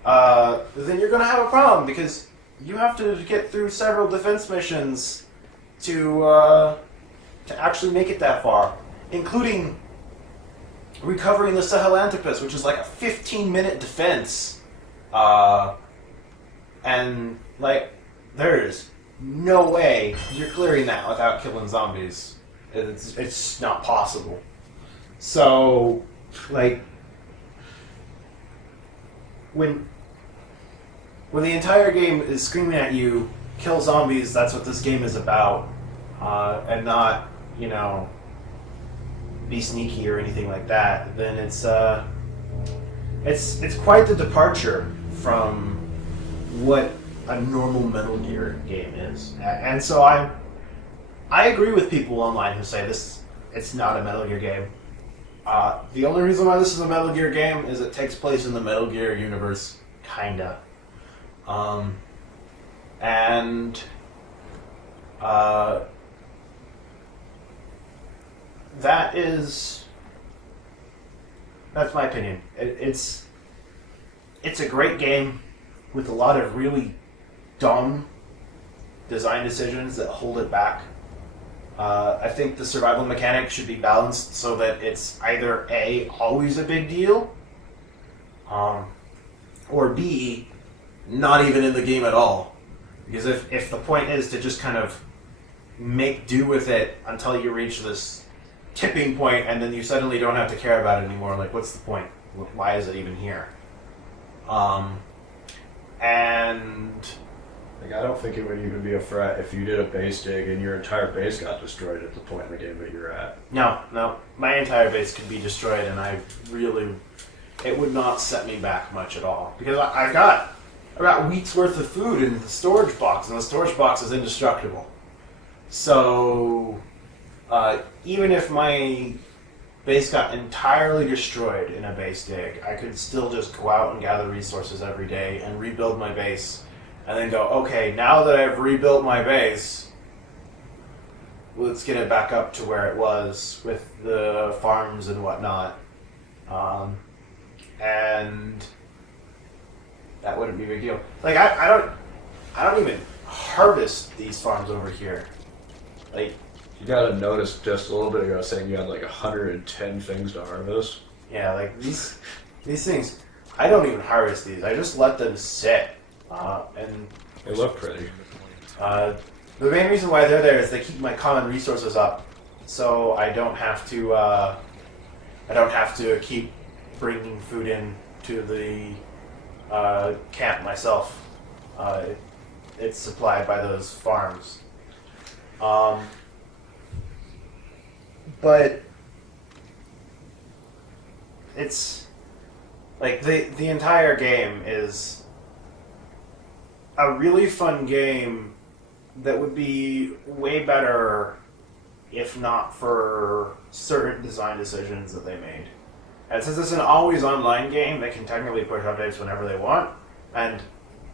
then you're going to have a problem, because you have to get through several defense missions to actually make it that far, including recovering the Sahelanthropus, which is a 15-minute defense. And there is no way you're clearing that without killing zombies. It's not possible. So, when the entire game is screaming at you, kill zombies, that's what this game is about, and not, be sneaky or anything like that, then it's quite the departure from what a normal Metal Gear game is. And so I agree with people online who say it's not a Metal Gear game. The only reason why this is a Metal Gear game is it takes place in the Metal Gear universe, kinda. That's my opinion. It's a great game with a lot of really dumb design decisions that hold it back. I think the survival mechanic should be balanced so that it's either A, always a big deal, or B, not even in the game at all. Because if the point is to just kind of make do with it until you reach this tipping point and then you suddenly don't have to care about it anymore, like, what's the point? Why is it even here? And Like, I don't think it would even be a threat if you did a base dig and your entire base got destroyed at the point in the game that you're at. no, my entire base could be destroyed, and it would not set me back much at all, because I got weeks worth of food in the storage box, and the storage box is indestructible. So even if my base got entirely destroyed in a base dig, I could still just go out and gather resources every day and rebuild my base, and then go, okay, now that I've rebuilt my base, let's get it back up to where it was with the farms and whatnot. And that wouldn't be a big deal. Like, I don't even harvest these farms over here. Like, You got a notice just a little bit ago saying you had like 110 things to harvest. yeah, like these things, I don't even harvest these. I just let them sit. And They look pretty. the main reason why they're there is they keep my common resources up, so I don't have to keep bringing food in to the camp myself. It's supplied by those farms. But it's like the entire game is a really fun game that would be way better if not for certain design decisions that they made. And since it's an always online game, they can technically push updates whenever they want. And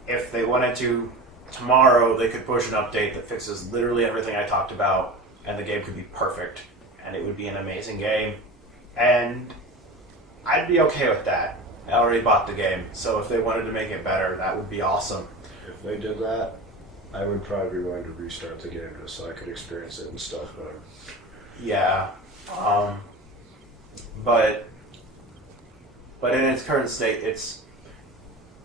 if they wanted to, tomorrow they could push an update that fixes literally everything I talked about, and the game could be perfect, and it would be an amazing game. And I'd be okay with that. I already bought the game, so if they wanted to make it better, that would be awesome. If they did that, I would probably be willing to restart the game just so I could experience it and stuff better. Yeah. But in its current state, it's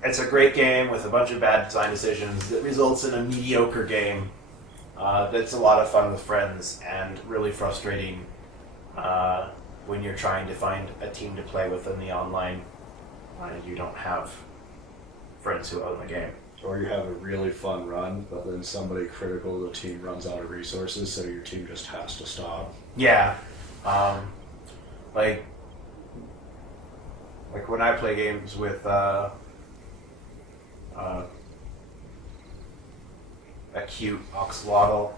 a great game with a bunch of bad design decisions that results in a mediocre game that's a lot of fun with friends and really frustrating when you're trying to find a team to play with in the online and you don't have friends who own the game. Or you have a really fun run, but then somebody critical of the team runs out of resources, so your team just has to stop. Yeah. Like when I play games with a cute oxalotl,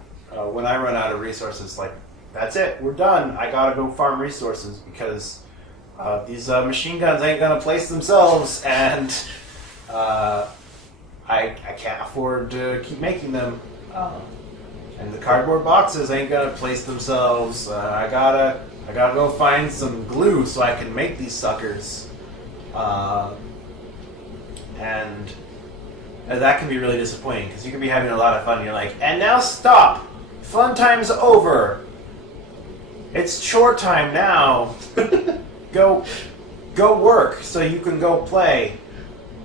when I run out of resources, like, that's it, we're done. I gotta go farm resources because these machine guns ain't gonna place themselves, and I can't afford to keep making them. And the cardboard boxes ain't gonna place themselves. I gotta go find some glue so I can make these suckers. And that can be really disappointing because you can be having a lot of fun and you're like, and now stop! Fun time's over! It's chore time now! Go work so you can go play.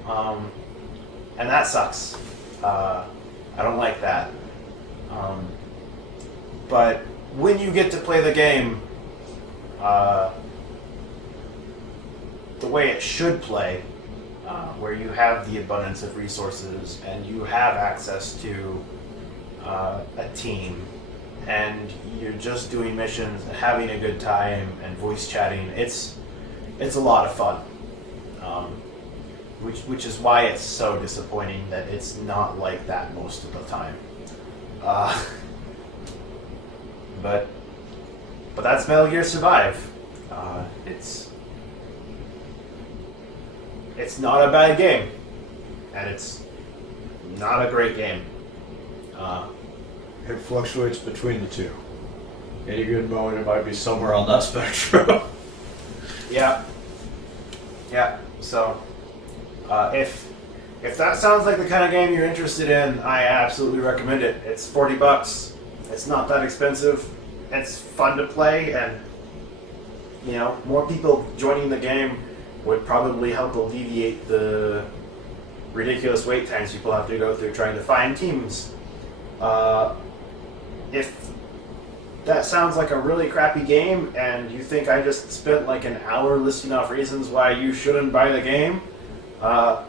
And that sucks. I don't like that. But when you get to play the game the way it should play, where you have the abundance of resources and you have access to a team and you're just doing missions and having a good time and voice chatting, it's a lot of fun. Which is why it's so disappointing that it's not like that most of the time. But that's Metal Gear Survive. It's not a bad game, and it's not a great game. It fluctuates between the two. Any good moment, it might be somewhere on that spectrum. Yeah. So, if that sounds like the kind of game you're interested in, I absolutely recommend it. It's $40. It's not that expensive. It's fun to play, and more people joining the game would probably help alleviate the ridiculous wait times people have to go through trying to find teams. If that sounds like a really crappy game and you think I just spent like an hour listing off reasons why you shouldn't buy the game, I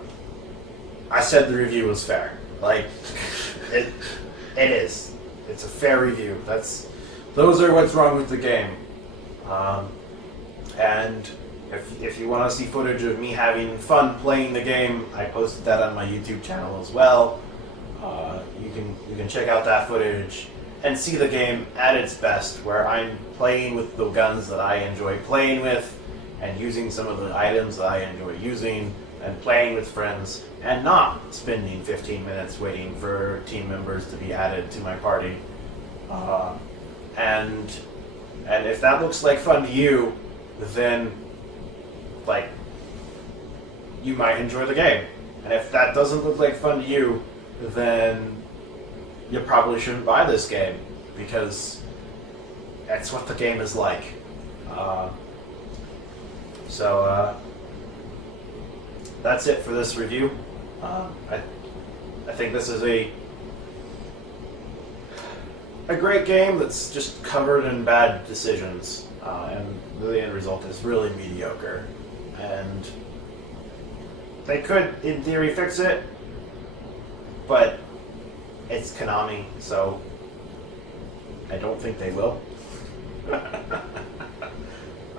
said the review was fair. Like, it is. It's a fair review. Those are what's wrong with the game. And if you want to see footage of me having fun playing the game, I posted that on my YouTube channel as well. You can check out that footage and see the game at its best, where I'm playing with the guns that I enjoy playing with, and using some of the items that I enjoy using, and playing with friends, and not spending 15 minutes waiting for team members to be added to my party. And if that looks like fun to you, then like you might enjoy the game. And if that doesn't look like fun to you, then you probably shouldn't buy this game, because that's what the game is like. So that's it for this review. I think this is a great game that's just covered in bad decisions, and the end result is really mediocre. And they could, in theory, fix it, but it's Konami, so I don't think they will.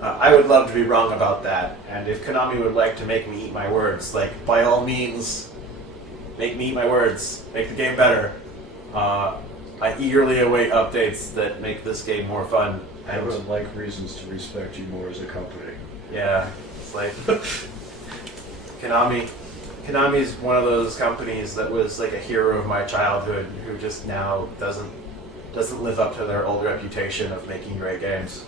I would love to be wrong about that, and if Konami would like to make me eat my words, like, by all means, make me eat my words, make the game better. I eagerly await updates that make this game more fun. I would like reasons to respect you more as a company. Yeah, it's like Konami's one of those companies that was like a hero of my childhood, who just now doesn't live up to their old reputation of making great games.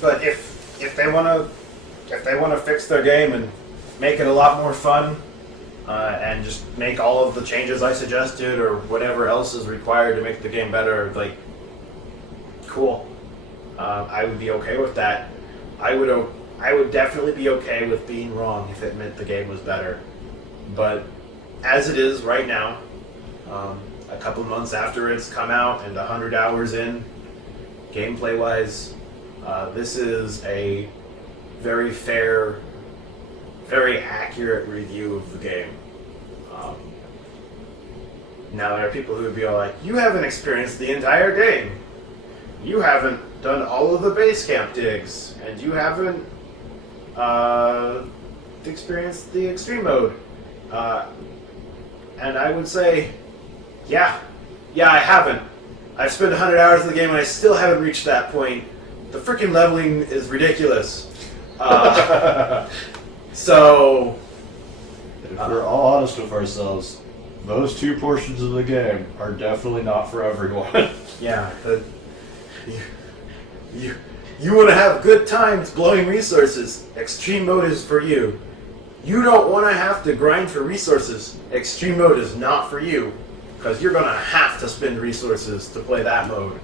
But if they want to fix their game and make it a lot more fun, and just make all of the changes I suggested or whatever else is required to make the game better, like, cool. I would be okay with that. I would definitely be okay with being wrong if it meant the game was better. But as it is right now, a couple months after it's come out and 100 hours in, gameplay-wise, this is a very fair, very accurate review of the game. Now there are people who would be all like, you haven't experienced the entire game. You haven't done all of the base camp digs, and you haven't experienced the extreme mode. And I would say, yeah, I haven't. I've spent 100 hours in the game and I still haven't reached that point. The freaking leveling is ridiculous. So, if we're all honest with ourselves, those two portions of the game are definitely not for everyone. yeah, you want to have good times blowing resources, extreme mode is for you. You don't want to have to grind for resources, extreme mode is not for you, because you're going to have to spend resources to play that mode.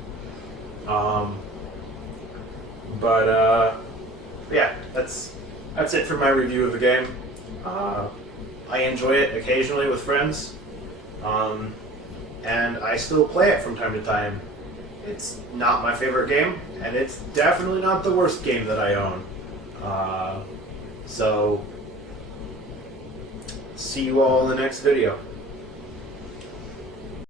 Yeah, that's it for my review of the game. I enjoy it occasionally with friends, and I still play it from time to time. It's not my favorite game, and it's definitely not the worst game that I own. So, see you all in the next video.